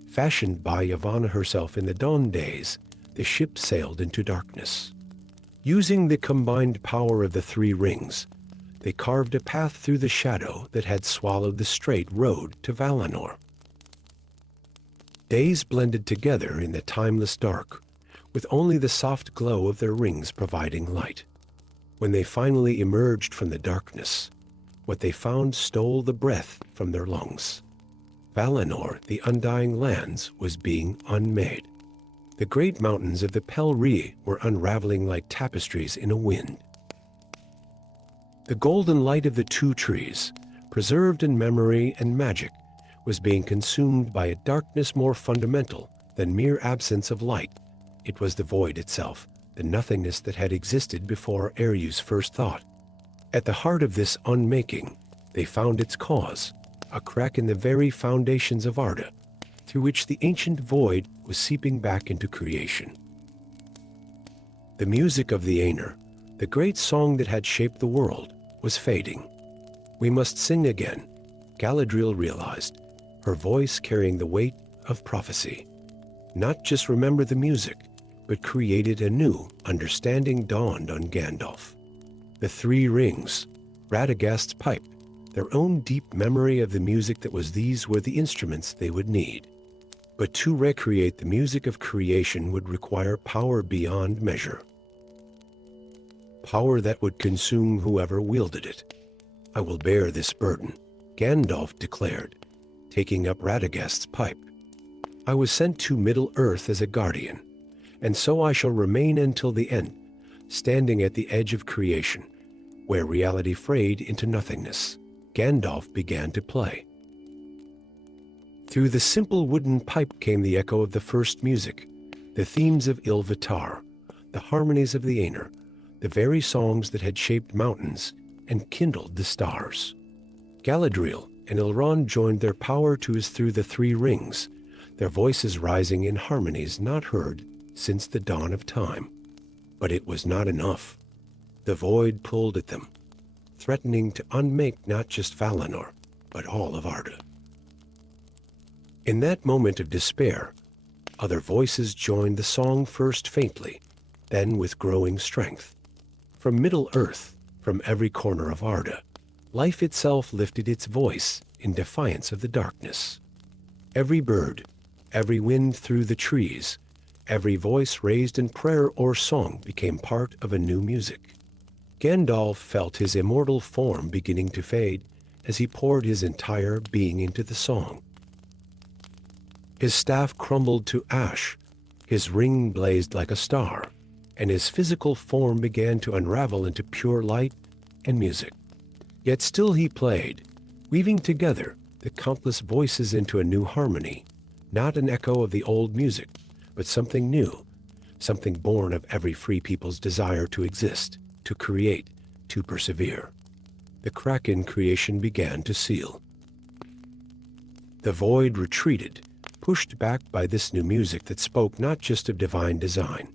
Fashioned by Yavanna herself in the dawn days, the ship sailed into darkness. Using the combined power of the three rings, they carved a path through the shadow that had swallowed the straight road to Valinor." Days blended together in the timeless dark, with only the soft glow of their rings providing light. When they finally emerged from the darkness, what they found stole the breath from their lungs. Valinor, the undying lands, was being unmade. The great mountains of the Pelri were unraveling like tapestries in a wind. The golden light of the two trees, preserved in memory and magic, was being consumed by a darkness more fundamental than mere absence of light. It was the void itself, the nothingness that had existed before Eryu's first thought. At the heart of this unmaking, they found its cause, a crack in the very foundations of Arda, through which the ancient void was seeping back into creation. The music of the Aenir, the great song that had shaped the world, was fading. "We must sing again," Galadriel realized, her voice carrying the weight of prophecy. not just remember the music, but created a new understanding dawned on Gandalf. The three rings, Radagast's pipe, their own deep memory of the music that was these were the instruments they would need. But to recreate the music of creation would require power beyond measure. Power that would consume whoever wielded it. I will bear this burden, Gandalf declared, taking up Radagast's pipe. I was sent to Middle-earth as a guardian, and so I shall remain until the end, standing at the edge of creation, where reality frayed into nothingness. Gandalf began to play. Through the simple wooden pipe came the echo of the first music, the themes of Ilúvatar, the harmonies of the Aenir, the very songs that had shaped mountains and kindled the stars. Galadriel and Elrond joined their power to us through the three rings, their voices rising in harmonies not heard since the dawn of time. But it was not enough. The void pulled at them, threatening to unmake not just Valinor, but all of Arda. In that moment of despair, other voices joined the song, first faintly, then with growing strength. From Middle-earth, from every corner of Arda, life itself lifted its voice in defiance of the darkness. Every bird, every wind through the trees, every voice raised in prayer or song became part of a new music. Gandalf felt his immortal form beginning to fade as he poured his entire being into the song. His staff crumbled to ash, his ring blazed like a star, and his physical form began to unravel into pure light and music. Yet still he played, weaving together the countless voices into a new harmony, not an echo of the old music, but something new, something born of every free people's desire to exist, to create, to persevere. The crack in creation began to seal. The void retreated, pushed back by this new music that spoke not just of divine design,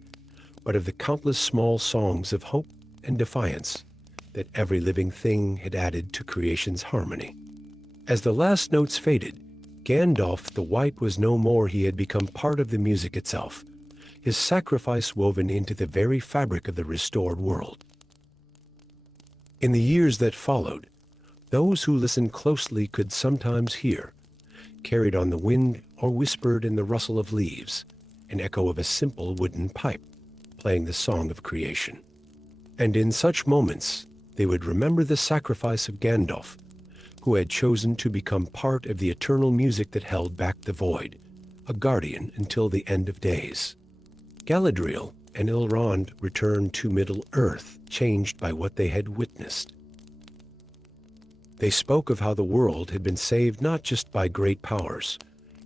but of the countless small songs of hope and defiance that every living thing had added to creation's harmony. As the last notes faded, Gandalf the White was no more. He had become part of the music itself, his sacrifice woven into the very fabric of the restored world. In the years that followed, those who listened closely could sometimes hear, carried on the wind or whispered in the rustle of leaves, an echo of a simple wooden pipe, playing the song of creation. And in such moments, they would remember the sacrifice of Gandalf, who had chosen to become part of the eternal music that held back the void, a guardian until the end of days. Galadriel and Elrond returned to Middle-earth, changed by what they had witnessed. They spoke of how the world had been saved not just by great powers,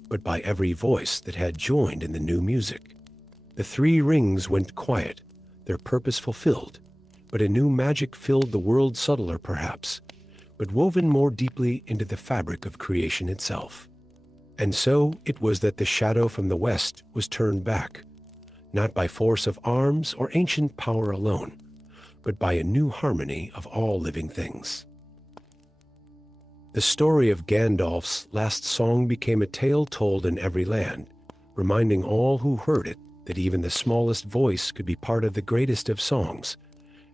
but by every voice that had joined in the new music. The three rings went quiet, their purpose fulfilled, but a new magic filled the world, subtler perhaps, but woven more deeply into the fabric of creation itself. And so it was that the shadow from the west was turned back, not by force of arms or ancient power alone, but by a new harmony of all living things. The story of Gandalf's last song became a tale told in every land, reminding all who heard it that even the smallest voice could be part of the greatest of songs,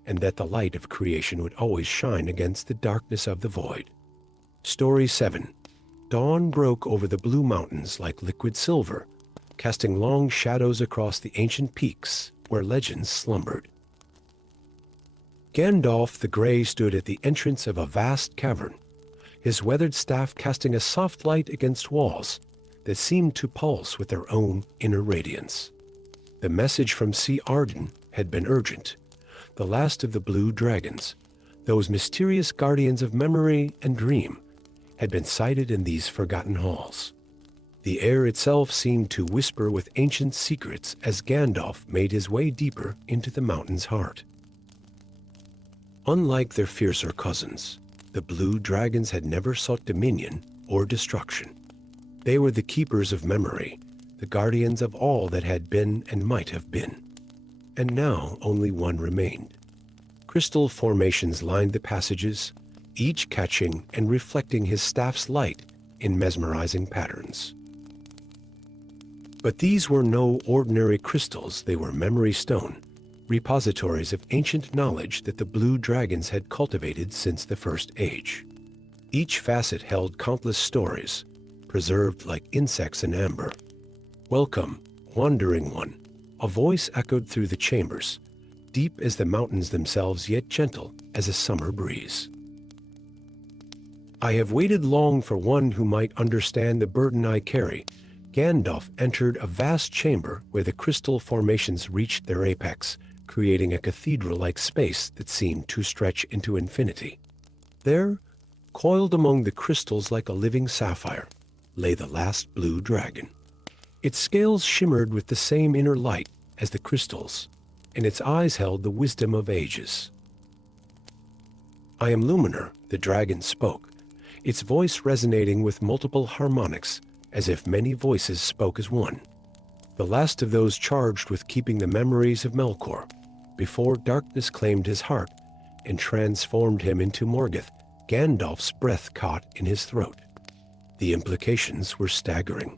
and that the light of creation would always shine against the darkness of the void. Story 7. Dawn broke over the blue mountains like liquid silver, casting long shadows across the ancient peaks where legends slumbered. Gandalf the Grey stood at the entrance of a vast cavern, his weathered staff casting a soft light against walls that seemed to pulse with their own inner radiance. The message from Sea Arden had been urgent. The last of the blue dragons, those mysterious guardians of memory and dream, had been sighted in these forgotten halls. The air itself seemed to whisper with ancient secrets as Gandalf made his way deeper into the mountain's heart. Unlike their fiercer cousins, the blue dragons had never sought dominion or destruction. They were the keepers of memory, the guardians of all that had been and might have been. And now only one remained. Crystal formations lined the passages, each catching and reflecting his staff's light in mesmerizing patterns. But these were no ordinary crystals, they were memory stone, repositories of ancient knowledge that the blue dragons had cultivated since the First Age. Each facet held countless stories, preserved like insects in amber. "Welcome, wandering one," a voice echoed through the chambers, deep as the mountains themselves yet gentle as a summer breeze. "I have waited long for one who might understand the burden I carry." Gandalf entered a vast chamber where the crystal formations reached their apex, creating a cathedral-like space that seemed to stretch into infinity. There, coiled among the crystals like a living sapphire, lay the last blue dragon. Its scales shimmered with the same inner light as the crystals, and its eyes held the wisdom of ages. "I am Luminar," the dragon spoke, its voice resonating with multiple harmonics, as if many voices spoke as one. The last of those charged with keeping the memories of Melkor, before darkness claimed his heart and transformed him into Morgoth. Gandalf's breath caught in his throat. The implications were staggering.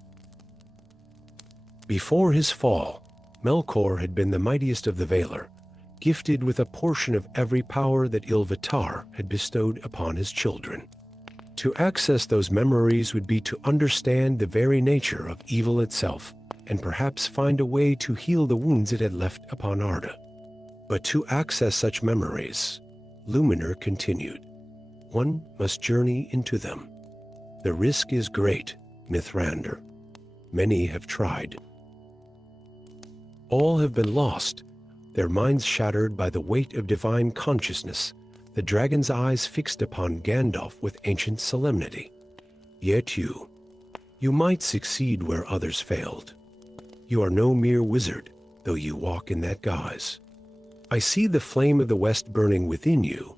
Before his fall, Melkor had been the mightiest of the Valar, gifted with a portion of every power that Ilúvatar had bestowed upon his children. To access those memories would be to understand the very nature of evil itself, and perhaps find a way to heal the wounds it had left upon Arda. But to access such memories, Luminar continued, one must journey into them. The risk is great, Mithrandir. Many have tried. All have been lost, their minds shattered by the weight of divine consciousness, the dragon's eyes fixed upon Gandalf with ancient solemnity. Yet you might succeed where others failed. You are no mere wizard, though you walk in that guise. I see the flame of the West burning within you.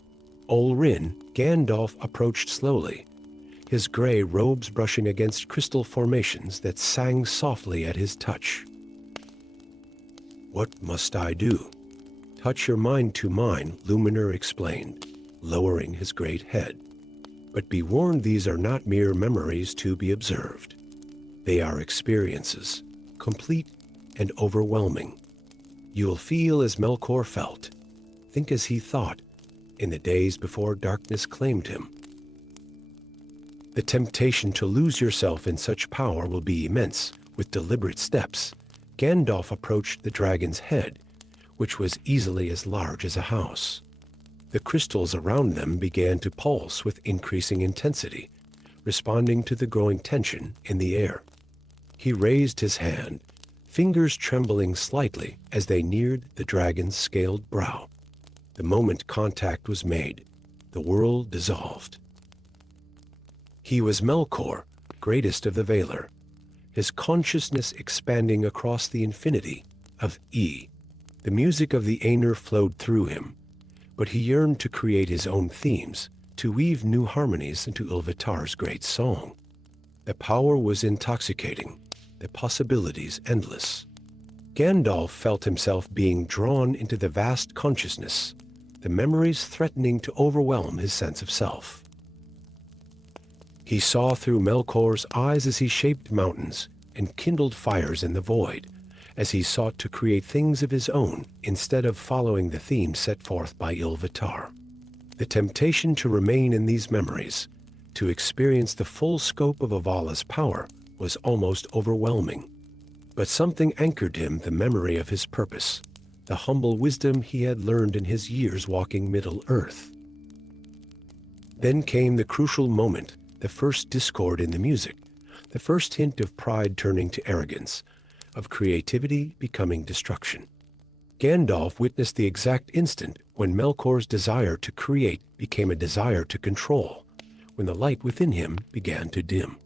Olrin, Gandalf approached slowly, his gray robes brushing against crystal formations that sang softly at his touch. "What must I do?" "Touch your mind to mine," Luminar explained, lowering his great head. "But be warned, these are not mere memories to be observed. They are experiences, complete and overwhelming. You'll feel as Melkor felt, think as he thought, in the days before darkness claimed him. The temptation to lose yourself in such power will be immense." With deliberate steps, Gandalf approached the dragon's head, which was easily as large as a house. The crystals around them began to pulse with increasing intensity, responding to the growing tension in the air. He raised his hand, fingers trembling slightly as they neared the dragon's scaled brow. The moment contact was made, the world dissolved. He was Melkor, greatest of the Valar, his consciousness expanding across the infinity of E. The music of the Aenir flowed through him, but he yearned to create his own themes, to weave new harmonies into Ilúvatar's great song. The power was intoxicating, the possibilities endless. Gandalf felt himself being drawn into the vast consciousness, the memories threatening to overwhelm his sense of self. He saw through Melkor's eyes as he shaped mountains and kindled fires in the void, as he sought to create things of his own instead of following the themes set forth by Ilúvatar. The temptation to remain in these memories, to experience the full scope of Avala's power, was almost overwhelming. But something anchored him, the memory of his purpose, the humble wisdom he had learned in his years walking Middle-earth. Then came the crucial moment, the first discord in the music, the first hint of pride turning to arrogance, of creativity becoming destruction. Gandalf witnessed the exact instant when Melkor's desire to create became a desire to control, when the light within him began to dim.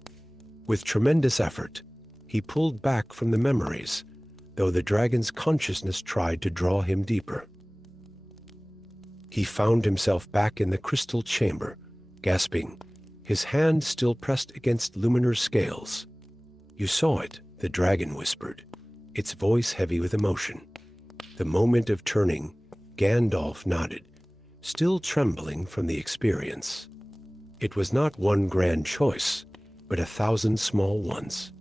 With tremendous effort, he pulled back from the memories, though the dragon's consciousness tried to draw him deeper. He found himself back in the crystal chamber, gasping, his hand still pressed against Luminar's scales. "You saw it," the dragon whispered, its voice heavy with emotion. The moment of turning, Gandalf nodded, still trembling from the experience. It was not one grand choice, but 1,000 small ones.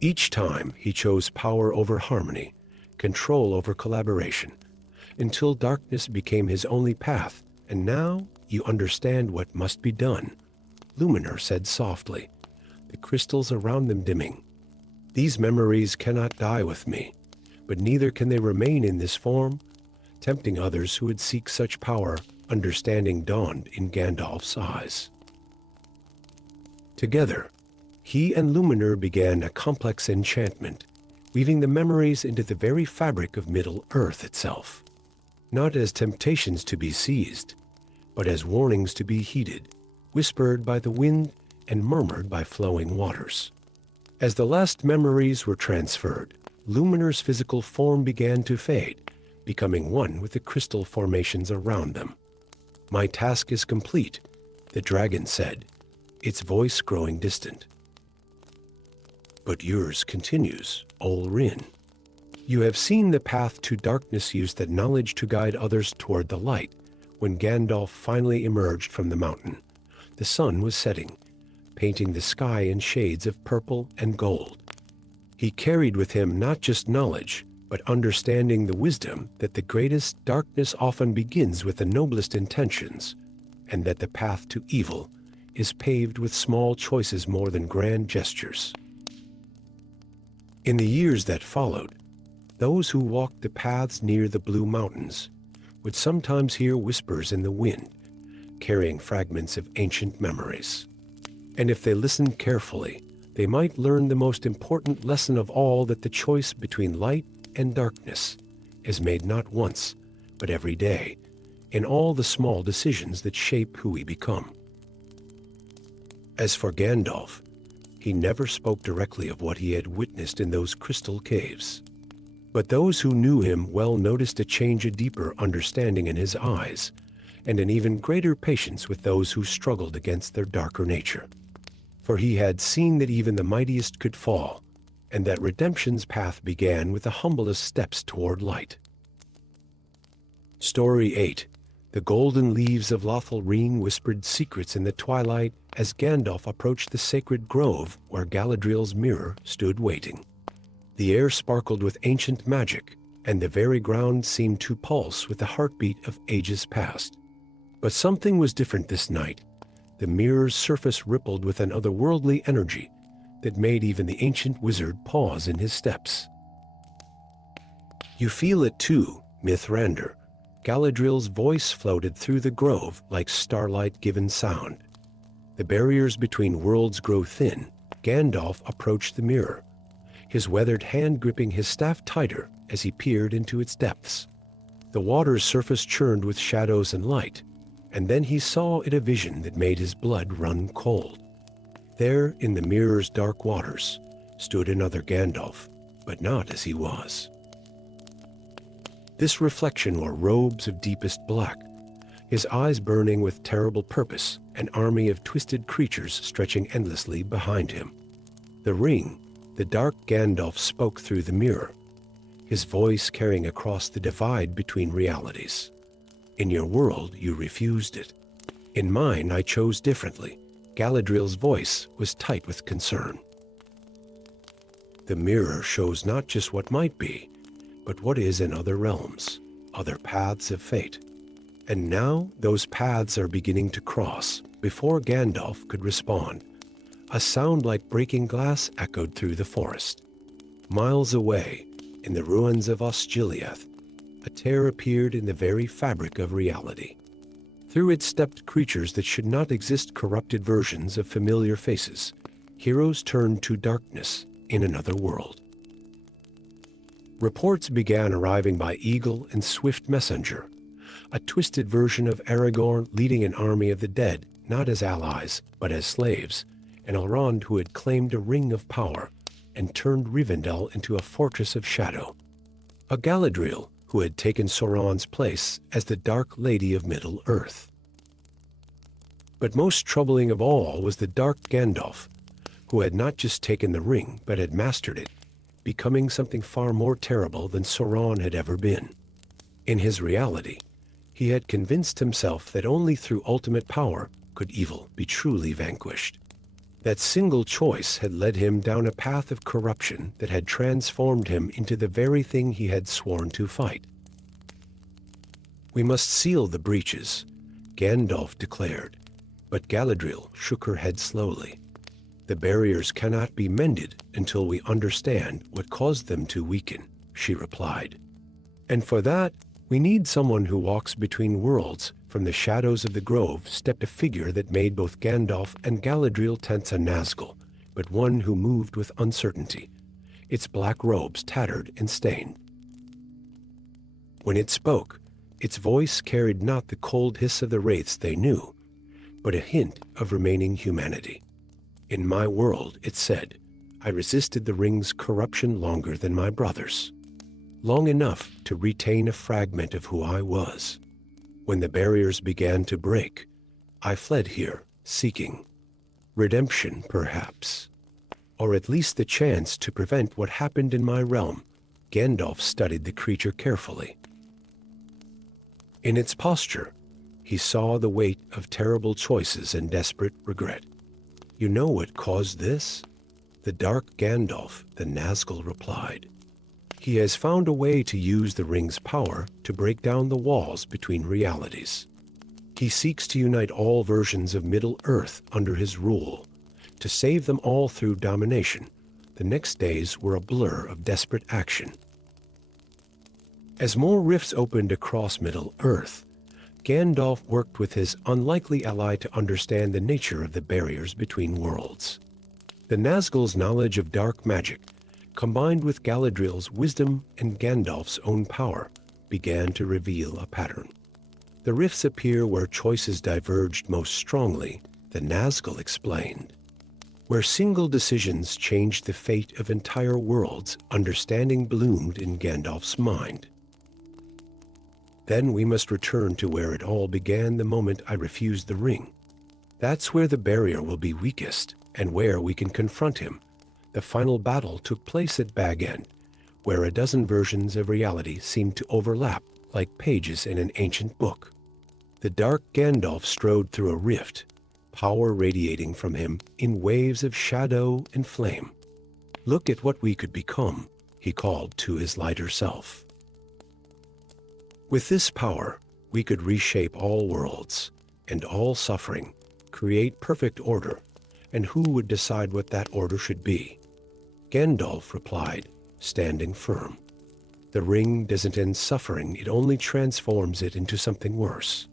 Each time he chose power over harmony, control over collaboration, until darkness became his only path. And now you understand what must be done, Luminar said softly, the crystals around them dimming. These memories cannot die with me, but neither can they remain in this form. Tempting others who would seek such power, understanding dawned in Gandalf's eyes. Together, he and Luminar began a complex enchantment, weaving the memories into the very fabric of Middle-earth itself, not as temptations to be seized, but as warnings to be heeded, whispered by the wind and murmured by flowing waters. As the last memories were transferred, Luminar's physical form began to fade, becoming one with the crystal formations around them. "My task is complete," the dragon said, its voice growing distant. "But yours continues, Olrin. You have seen the path to darkness, use that knowledge to guide others toward the light." When Gandalf finally emerged from the mountain, the sun was setting, painting the sky in shades of purple and gold. He carried with him not just knowledge, but understanding, the wisdom that the greatest darkness often begins with the noblest intentions, and that the path to evil is paved with small choices more than grand gestures. In the years that followed, those who walked the paths near the Blue Mountains would sometimes hear whispers in the wind, carrying fragments of ancient memories. And if they listened carefully, they might learn the most important lesson of all, that the choice between light and darkness is made not once, but every day, in all the small decisions that shape who we become. As for Gandalf, he never spoke directly of what he had witnessed in those crystal caves. But those who knew him well noticed a change, a deeper understanding in his eyes, and an even greater patience with those who struggled against their darker nature. For he had seen that even the mightiest could fall, and that redemption's path began with the humblest steps toward light. Story 8. The golden leaves of Lothlorien whispered secrets in the twilight as Gandalf approached the sacred grove where Galadriel's mirror stood waiting. The air sparkled with ancient magic, and the very ground seemed to pulse with the heartbeat of ages past. But something was different this night. The mirror's surface rippled with an otherworldly energy that made even the ancient wizard pause in his steps. "You feel it too, Mithrandir." Galadriel's voice floated through the grove like starlight-given sound. The barriers between worlds grow thin. Gandalf approached the mirror, his weathered hand gripping his staff tighter as he peered into its depths. The water's surface churned with shadows and light, and then he saw it, a vision that made his blood run cold. There, in the mirror's dark waters, stood another Gandalf, but not as he was. This reflection wore robes of deepest black, his eyes burning with terrible purpose, an army of twisted creatures stretching endlessly behind him. "The ring," the dark Gandalf spoke through the mirror, his voice carrying across the divide between realities. "In your world, you refused it. In mine, I chose differently." Galadriel's voice was tight with concern. "The mirror shows not just what might be, but what is in other realms, other paths of fate. And now those paths are beginning to cross." Before Gandalf could respond, a sound like breaking glass echoed through the forest. Miles away, in the ruins of Osgiliath, a tear appeared in the very fabric of reality. Through it stepped creatures that should not exist, corrupted versions of familiar faces, heroes turned to darkness in another world. Reports began arriving by eagle and swift messenger, a twisted version of Aragorn leading an army of the dead, not as allies, but as slaves, and Elrond who had claimed a ring of power and turned Rivendell into a fortress of shadow. A Galadriel who had taken Sauron's place as the Dark Lady of Middle-earth. But most troubling of all was the dark Gandalf, who had not just taken the ring, but had mastered it, becoming something far more terrible than Sauron had ever been. In his reality, he had convinced himself that only through ultimate power could evil be truly vanquished. That single choice had led him down a path of corruption that had transformed him into the very thing he had sworn to fight. "We must seal the breaches," Gandalf declared, but Galadriel shook her head slowly. "The barriers cannot be mended until we understand what caused them to weaken," she replied. "And for that, we need someone who walks between worlds." From the shadows of the grove stepped a figure that made both Gandalf and Galadriel tense a Nazgul, but one who moved with uncertainty, its black robes tattered and stained. When it spoke, its voice carried not the cold hiss of the wraiths they knew, but a hint of remaining humanity. "In my world," it said, "I resisted the ring's corruption longer than my brothers. Long enough to retain a fragment of who I was. When the barriers began to break, I fled here, seeking redemption, perhaps, or at least the chance to prevent what happened in my realm." Gandalf studied the creature carefully. In its posture, he saw the weight of terrible choices and desperate regret. "You know what caused this?" "The dark Gandalf," the Nazgul replied. "He has found a way to use the ring's power to break down the walls between realities. He seeks to unite all versions of Middle-earth under his rule, to save them all through domination." The next days were a blur of desperate action. As more rifts opened across Middle-earth, Gandalf worked with his unlikely ally to understand the nature of the barriers between worlds. The Nazgul's knowledge of dark magic, combined with Galadriel's wisdom and Gandalf's own power, began to reveal a pattern. The rifts appear where choices diverged most strongly, the Nazgul explained. Where single decisions changed the fate of entire worlds, understanding bloomed in Gandalf's mind. "Then we must return to where it all began the moment I refused the ring. That's where the barrier will be weakest, and where we can confront him." The final battle took place at Bag End, where a dozen versions of reality seemed to overlap like pages in an ancient book. The dark Gandalf strode through a rift, power radiating from him in waves of shadow and flame. "Look at what we could become," he called to his lighter self. "With this power, we could reshape all worlds and all suffering, create perfect order, and who would decide what that order should be?" Gandalf replied, standing firm. "The ring doesn't end suffering, it only transforms it into something worse.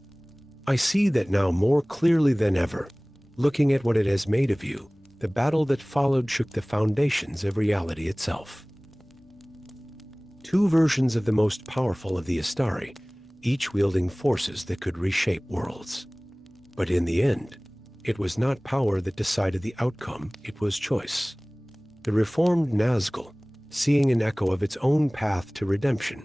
I see that now more clearly than ever. Looking at what it has made of you, the battle that followed shook the foundations of reality itself." Two versions of the most powerful of the Astari, each wielding forces that could reshape worlds. But in the end, it was not power that decided the outcome, it was choice. The reformed Nazgul, seeing an echo of its own path to redemption,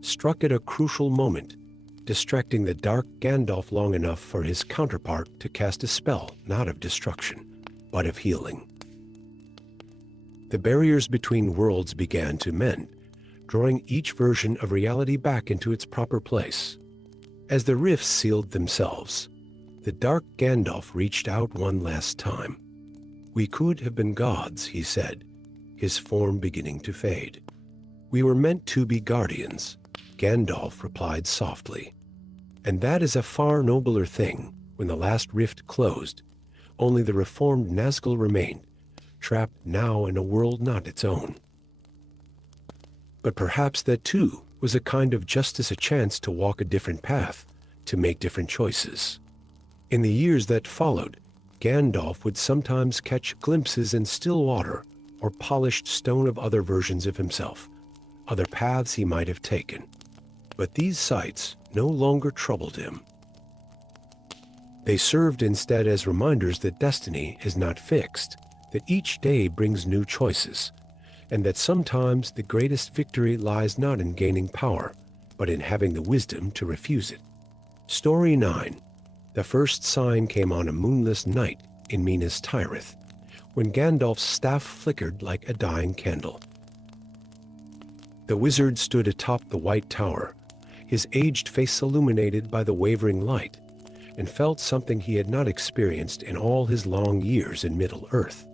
struck at a crucial moment, distracting the dark Gandalf long enough for his counterpart to cast a spell not of destruction, but of healing. The barriers between worlds began to mend, drawing each version of reality back into its proper place. As the rifts sealed themselves, the dark Gandalf reached out one last time. "We could have been gods," he said, his form beginning to fade. "We were meant to be guardians," Gandalf replied softly. "And that is a far nobler thing." When the last rift closed, only the reformed Nazgul remained, trapped now in a world not its own. But perhaps that too was a kind of justice, a chance to walk a different path, to make different choices. In the years that followed, Gandalf would sometimes catch glimpses in still water or polished stone of other versions of himself, other paths he might have taken. But these sights no longer troubled him. They served instead as reminders that destiny is not fixed, that each day brings new choices, and that sometimes the greatest victory lies not in gaining power, but in having the wisdom to refuse it. Story 9. The first sign came on a moonless night in Minas Tirith, when Gandalf's staff flickered like a dying candle. The wizard stood atop the white tower, his aged face illuminated by the wavering light, and felt something he had not experienced in all his long years in Middle-earth: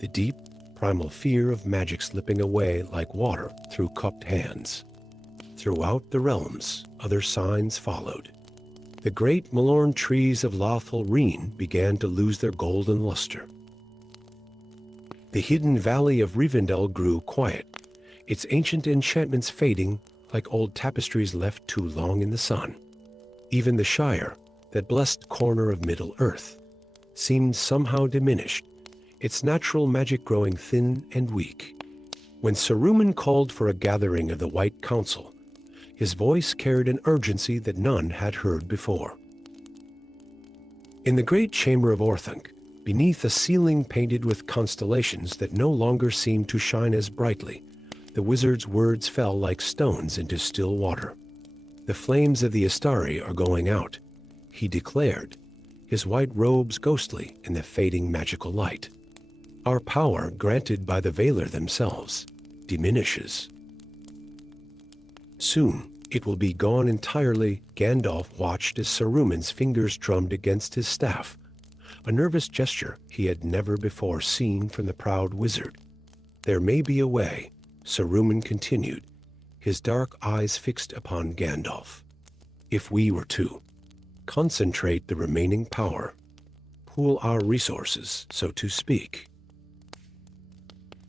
the deep, primal fear of magic slipping away like water through cupped hands. Throughout the realms, other signs followed. The great Malorn trees of LOTR began to lose their golden luster. The hidden valley of Rivendell grew quiet, its ancient enchantments fading like old tapestries left too long in the sun. Even the Shire, that blessed corner of Middle-earth, seemed somehow diminished, its natural magic growing thin and weak. When Saruman called for a gathering of the White Council, his voice carried an urgency that none had heard before. In the great chamber of Orthanc, beneath a ceiling painted with constellations that no longer seemed to shine as brightly, the wizard's words fell like stones into still water. "The flames of the Astari are going out," he declared, his white robes ghostly in the fading magical light. "Our power, granted by the Valar themselves, diminishes. Soon, it will be gone entirely." Gandalf watched as Saruman's fingers drummed against his staff, a nervous gesture he had never before seen from the proud wizard. "There may be a way," Saruman continued, his dark eyes fixed upon Gandalf. "If we were to concentrate the remaining power, pool our resources, so to speak,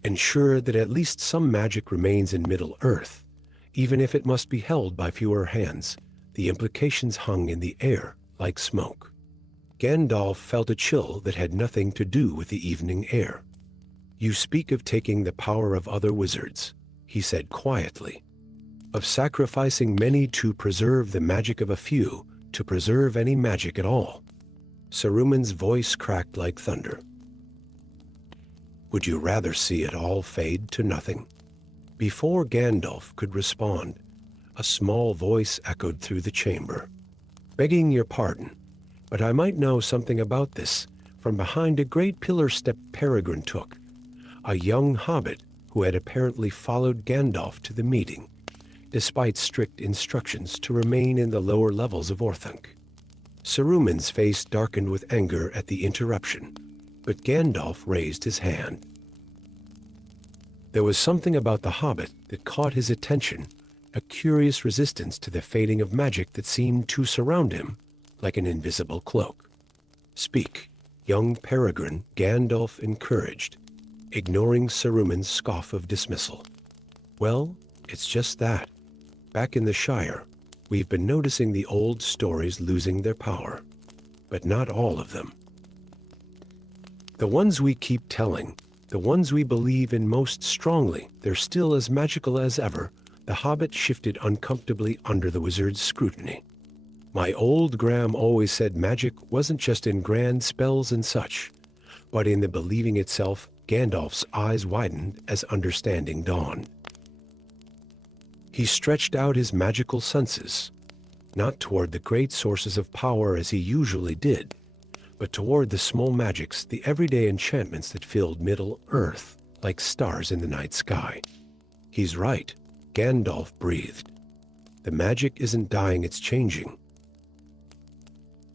ensure that at least some magic remains in Middle-earth, even if it must be held by fewer hands." The implications hung in the air like smoke. Gandalf felt a chill that had nothing to do with the evening air. "You speak of taking the power of other wizards," he said quietly, "of sacrificing many to preserve the magic of a few, to preserve any magic at all." Saruman's voice cracked like thunder. "Would you rather see it all fade to nothing?" Before Gandalf could respond, a small voice echoed through the chamber. "Begging your pardon, but I might know something about this." From behind a great pillar stepped Peregrine Took, a young hobbit who had apparently followed Gandalf to the meeting, despite strict instructions to remain in the lower levels of Orthanc. Saruman's face darkened with anger at the interruption, but Gandalf raised his hand. There was something about the hobbit that caught his attention, a curious resistance to the fading of magic that seemed to surround him like an invisible cloak. "Speak, young Peregrine," Gandalf encouraged, ignoring Saruman's scoff of dismissal. "Well, it's just that. Back in the Shire, we've been noticing the old stories losing their power, but not all of them. The ones we keep telling, the ones we believe in most strongly, they're still as magical as ever." The hobbit shifted uncomfortably under the wizard's scrutiny. "My old Gram always said magic wasn't just in grand spells and such, but in the believing itself." Gandalf's eyes widened as understanding dawned. He stretched out his magical senses, not toward the great sources of power as he usually did, but toward the small magics, the everyday enchantments that filled Middle-earth like stars in the night sky. "He's right," Gandalf breathed. "The magic isn't dying, it's changing.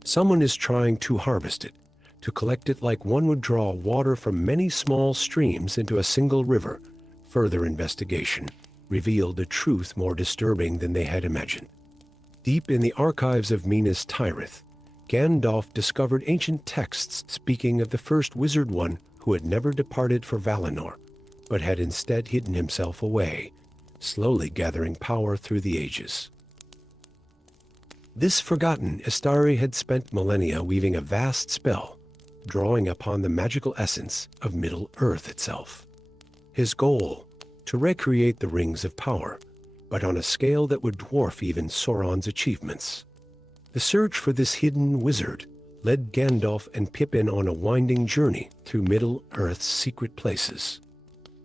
Someone is trying to harvest it, to collect it like one would draw water from many small streams into a single river." Further investigation revealed a truth more disturbing than they had imagined. Deep in the archives of Minas Tirith, Gandalf discovered ancient texts speaking of the first wizard one who had never departed for Valinor, but had instead hidden himself away, slowly gathering power through the ages. This forgotten Astari had spent millennia weaving a vast spell, drawing upon the magical essence of Middle-earth itself. His goal, to recreate the Rings of Power, but on a scale that would dwarf even Sauron's achievements. The search for this hidden wizard led Gandalf and Pippin on a winding journey through Middle-earth's secret places.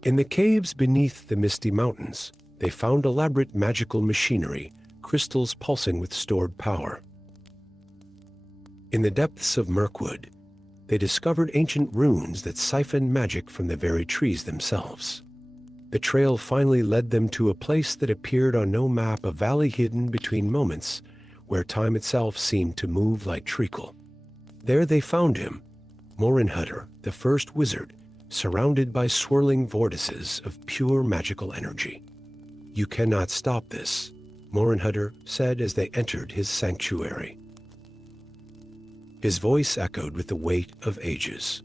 In the caves beneath the misty mountains, they found elaborate magical machinery, crystals pulsing with stored power. In the depths of Mirkwood, they discovered ancient runes that siphoned magic from the very trees themselves. The trail finally led them to a place that appeared on no map, a valley hidden between moments where time itself seemed to move like treacle. There they found him, Morinhutter, the first wizard, surrounded by swirling vortices of pure magical energy. "You cannot stop this," Morinhutter said as they entered his sanctuary. His voice echoed with the weight of ages.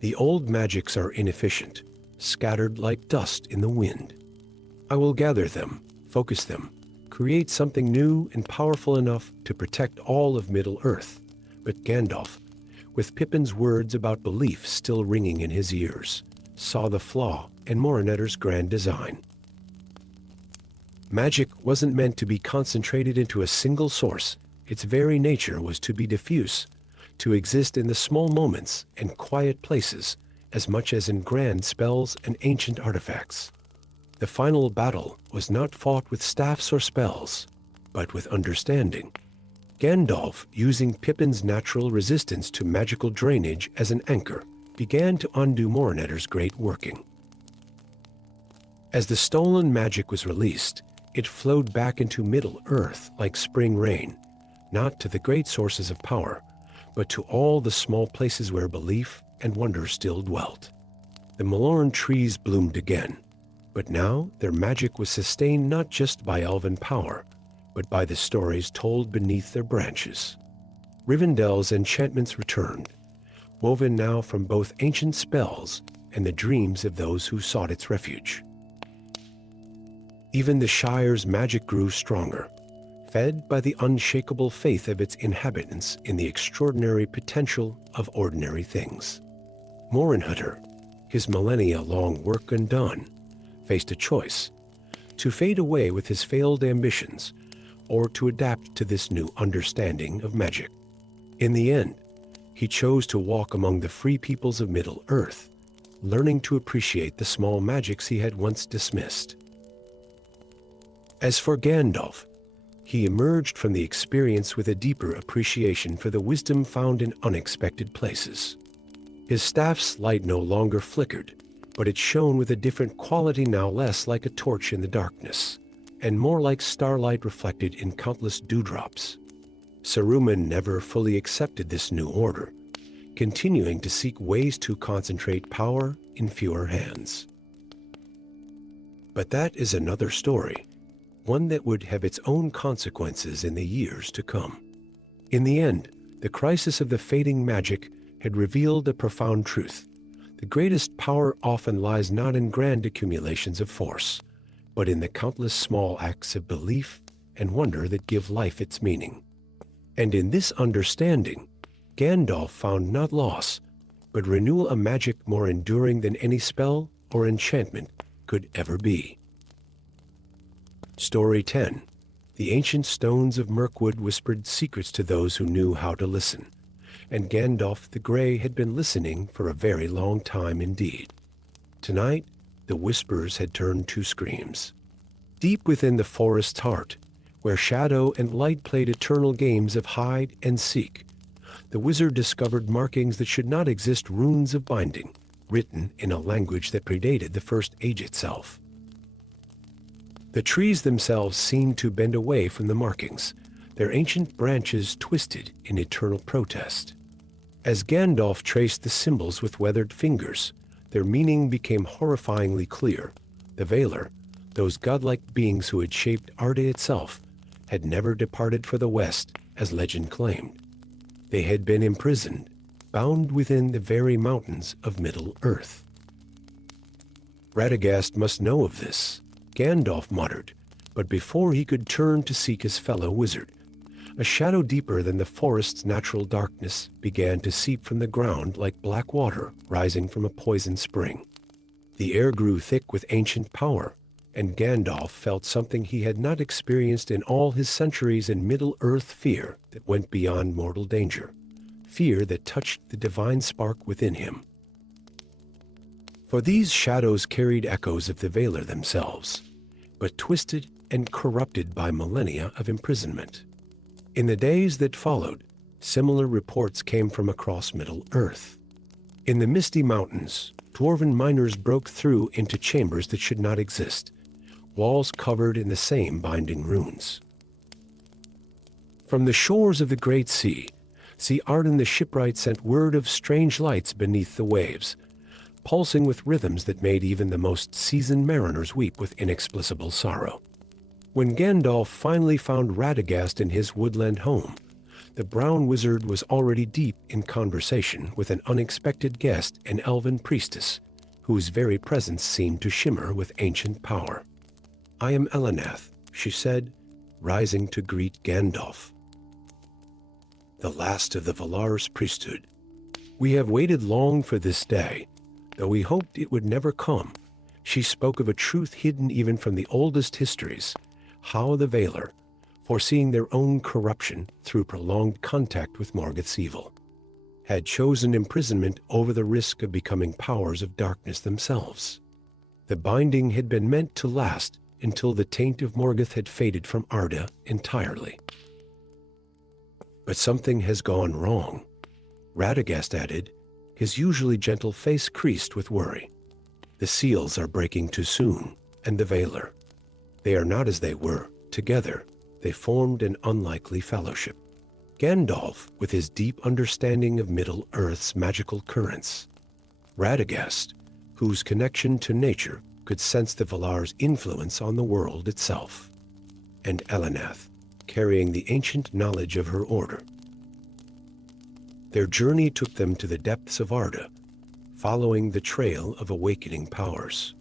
"The old magics are inefficient, scattered like dust in the wind. I will gather them, focus them, create something new and powerful enough to protect all of Middle-earth." But Gandalf, with Pippin's words about belief still ringing in his ears, saw the flaw in Morinhutter's grand design. Magic wasn't meant to be concentrated into a single source. Its very nature was to be diffuse, to exist in the small moments and quiet places as much as in grand spells and ancient artifacts. The final battle was not fought with staffs or spells, but with understanding. Gandalf, using Pippin's natural resistance to magical drainage as an anchor, began to undo Morinhutter's great working. As the stolen magic was released, it flowed back into Middle-earth like spring rain, not to the great sources of power, but to all the small places where belief and wonder still dwelt. The Malorn trees bloomed again, but now their magic was sustained not just by elven power, but by the stories told beneath their branches. Rivendell's enchantments returned, woven now from both ancient spells and the dreams of those who sought its refuge. Even the Shire's magic grew stronger, fed by the unshakable faith of its inhabitants in the extraordinary potential of ordinary things. Morinhutter, his millennia-long work undone, faced a choice: to fade away with his failed ambitions, or to adapt to this new understanding of magic. In the end, he chose to walk among the free peoples of Middle-earth, learning to appreciate the small magics he had once dismissed. As for Gandalf, he emerged from the experience with a deeper appreciation for the wisdom found in unexpected places. His staff's light no longer flickered, but it shone with a different quality, now less like a torch in the darkness, and more like starlight reflected in countless dewdrops. Saruman never fully accepted this new order, continuing to seek ways to concentrate power in fewer hands. But that is another story, one that would have its own consequences in the years to come. In the end, the crisis of the fading magic had revealed a profound truth. The greatest power often lies not in grand accumulations of force, but in the countless small acts of belief and wonder that give life its meaning. And in this understanding, Gandalf found not loss, but renewal, a magic more enduring than any spell or enchantment could ever be. Story 10. The ancient stones of Mirkwood whispered secrets to those who knew how to listen, and Gandalf the Grey had been listening for a very long time indeed. Tonight, the whispers had turned to screams. Deep within the forest's heart, where shadow and light played eternal games of hide and seek, the wizard discovered markings that should not exist, runes of binding, written in a language that predated the First Age itself. The trees themselves seemed to bend away from the markings, their ancient branches twisted in eternal protest. As Gandalf traced the symbols with weathered fingers, their meaning became horrifyingly clear. The Valar, those godlike beings who had shaped Arda itself, had never departed for the west, as legend claimed. They had been imprisoned, bound within the very mountains of Middle-earth. Radagast must know of this, Gandalf muttered, but before he could turn to seek his fellow wizard, a shadow deeper than the forest's natural darkness began to seep from the ground like black water rising from a poisoned spring. The air grew thick with ancient power, and Gandalf felt something he had not experienced in all his centuries in Middle-earth: fear that went beyond mortal danger, fear that touched the divine spark within him. For these shadows carried echoes of the Valar themselves, but twisted and corrupted by millennia of imprisonment. In the days that followed, similar reports came from across Middle-earth. In the misty mountains, dwarven miners broke through into chambers that should not exist, walls covered in the same binding runes. From the shores of the great sea, Arden the shipwright sent word of strange lights beneath the waves, pulsing with rhythms that made even the most seasoned mariners weep with inexplicable sorrow. When Gandalf finally found Radagast in his woodland home, the brown wizard was already deep in conversation with an unexpected guest, an elven priestess, whose very presence seemed to shimmer with ancient power. "I am Elanath," she said, rising to greet Gandalf, "the last of the Valar's priesthood. We have waited long for this day, though we hoped it would never come." She spoke of a truth hidden even from the oldest histories, how the Valar, foreseeing their own corruption through prolonged contact with Morgoth's evil, had chosen imprisonment over the risk of becoming powers of darkness themselves. The binding had been meant to last until the taint of Morgoth had faded from Arda entirely. "But something has gone wrong," Radagast added, his usually gentle face creased with worry. "The seals are breaking too soon, and the Valar. They are not as they were. Together, they formed an unlikely fellowship." Gandalf, with his deep understanding of Middle-earth's magical currents. Radagast, whose connection to nature could sense the Valar's influence on the world itself. And Elanath, carrying the ancient knowledge of her order. Their journey took them to the depths of Arda, following the trail of awakening powers.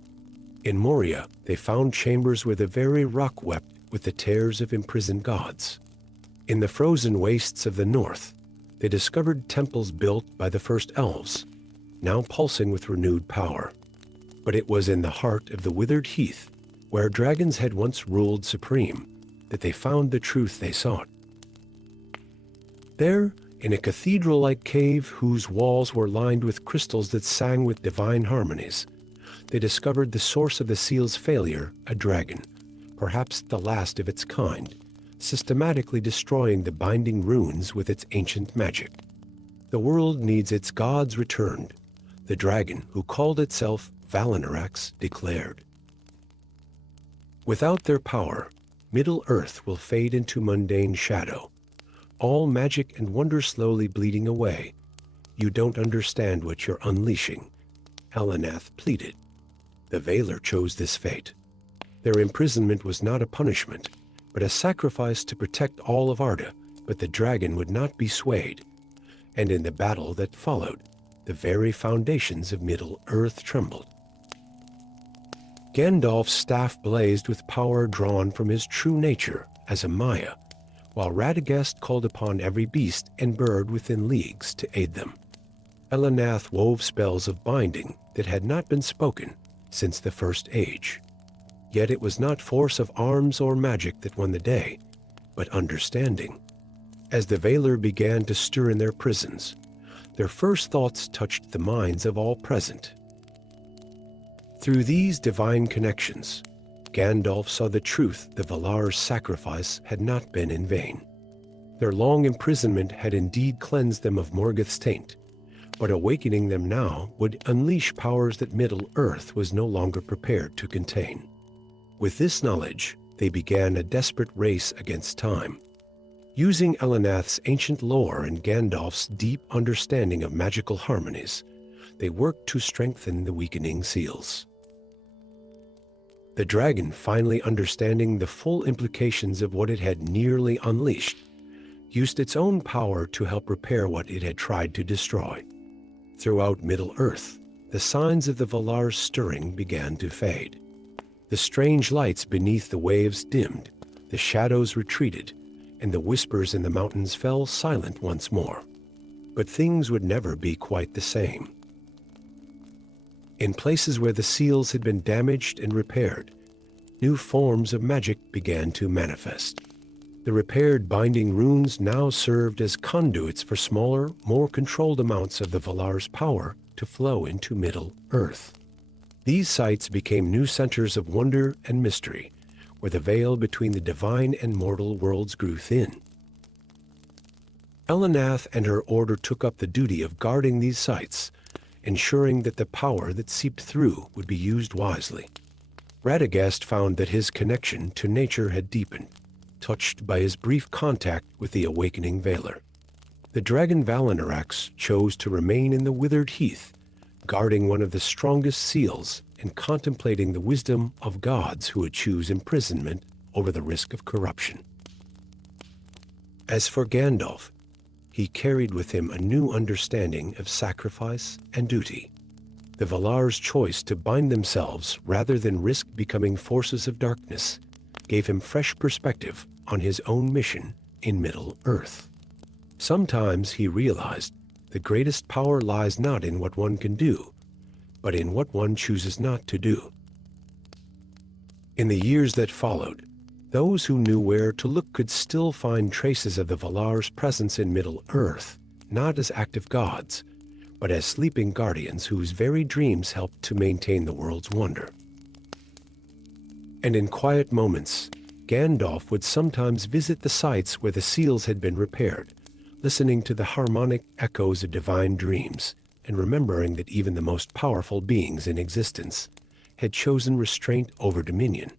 In Moria, they found chambers where the very rock wept with the tears of imprisoned gods. In the frozen wastes of the north, they discovered temples built by the first elves, now pulsing with renewed power. But it was in the heart of the withered heath, where dragons had once ruled supreme, that they found the truth they sought. There, in a cathedral-like cave whose walls were lined with crystals that sang with divine harmonies, they discovered the source of the seal's failure, a dragon, perhaps the last of its kind, systematically destroying the binding runes with its ancient magic. The world needs its gods returned, the dragon who called itself Valinarax declared. Without their power, Middle-earth will fade into mundane shadow, all magic and wonder slowly bleeding away. "You don't understand what you're unleashing," Elanath pleaded. "The Valar chose this fate. Their imprisonment was not a punishment, but a sacrifice to protect all of Arda, but the dragon would not be swayed. And in the battle that followed, the very foundations of Middle-earth trembled." Gandalf's staff blazed with power drawn from his true nature as a Maya, while Radagast called upon every beast and bird within leagues to aid them. Elanath wove spells of binding that had not been spoken since the First Age. Yet it was not force of arms or magic that won the day, but understanding. As the Valar began to stir in their prisons, their first thoughts touched the minds of all present. Through these divine connections, Gandalf saw the truth: the Valar's sacrifice had not been in vain. Their long imprisonment had indeed cleansed them of Morgoth's taint, but awakening them now would unleash powers that Middle-earth was no longer prepared to contain. With this knowledge, they began a desperate race against time. Using Elanath's ancient lore and Gandalf's deep understanding of magical harmonies, they worked to strengthen the weakening seals. The dragon, finally understanding the full implications of what it had nearly unleashed, used its own power to help repair what it had tried to destroy. Throughout Middle-earth, the signs of the Valar's stirring began to fade. The strange lights beneath the waves dimmed, the shadows retreated, and the whispers in the mountains fell silent once more. But things would never be quite the same. In places where the seals had been damaged and repaired, new forms of magic began to manifest. The repaired binding runes now served as conduits for smaller, more controlled amounts of the Valar's power to flow into Middle-earth. These sites became new centers of wonder and mystery, where the veil between the divine and mortal worlds grew thin. Elanath and her order took up the duty of guarding these sites, ensuring that the power that seeped through would be used wisely. Radagast found that his connection to nature had deepened. touched by his brief contact with the awakening Valar. The dragon Valinarax chose to remain in the withered heath, guarding one of the strongest seals and contemplating the wisdom of gods who would choose imprisonment over the risk of corruption. As for Gandalf, he carried with him a new understanding of sacrifice and duty. The Valar's choice to bind themselves rather than risk becoming forces of darkness gave him fresh perspective on his own mission in Middle-earth. Sometimes he realized the greatest power lies not in what one can do, but in what one chooses not to do. In the years that followed, those who knew where to look could still find traces of the Valar's presence in Middle-earth, not as active gods, but as sleeping guardians whose very dreams helped to maintain the world's wonder. And in quiet moments, Gandalf would sometimes visit the sites where the seals had been repaired, listening to the harmonic echoes of divine dreams, and remembering that even the most powerful beings in existence had chosen restraint over dominion.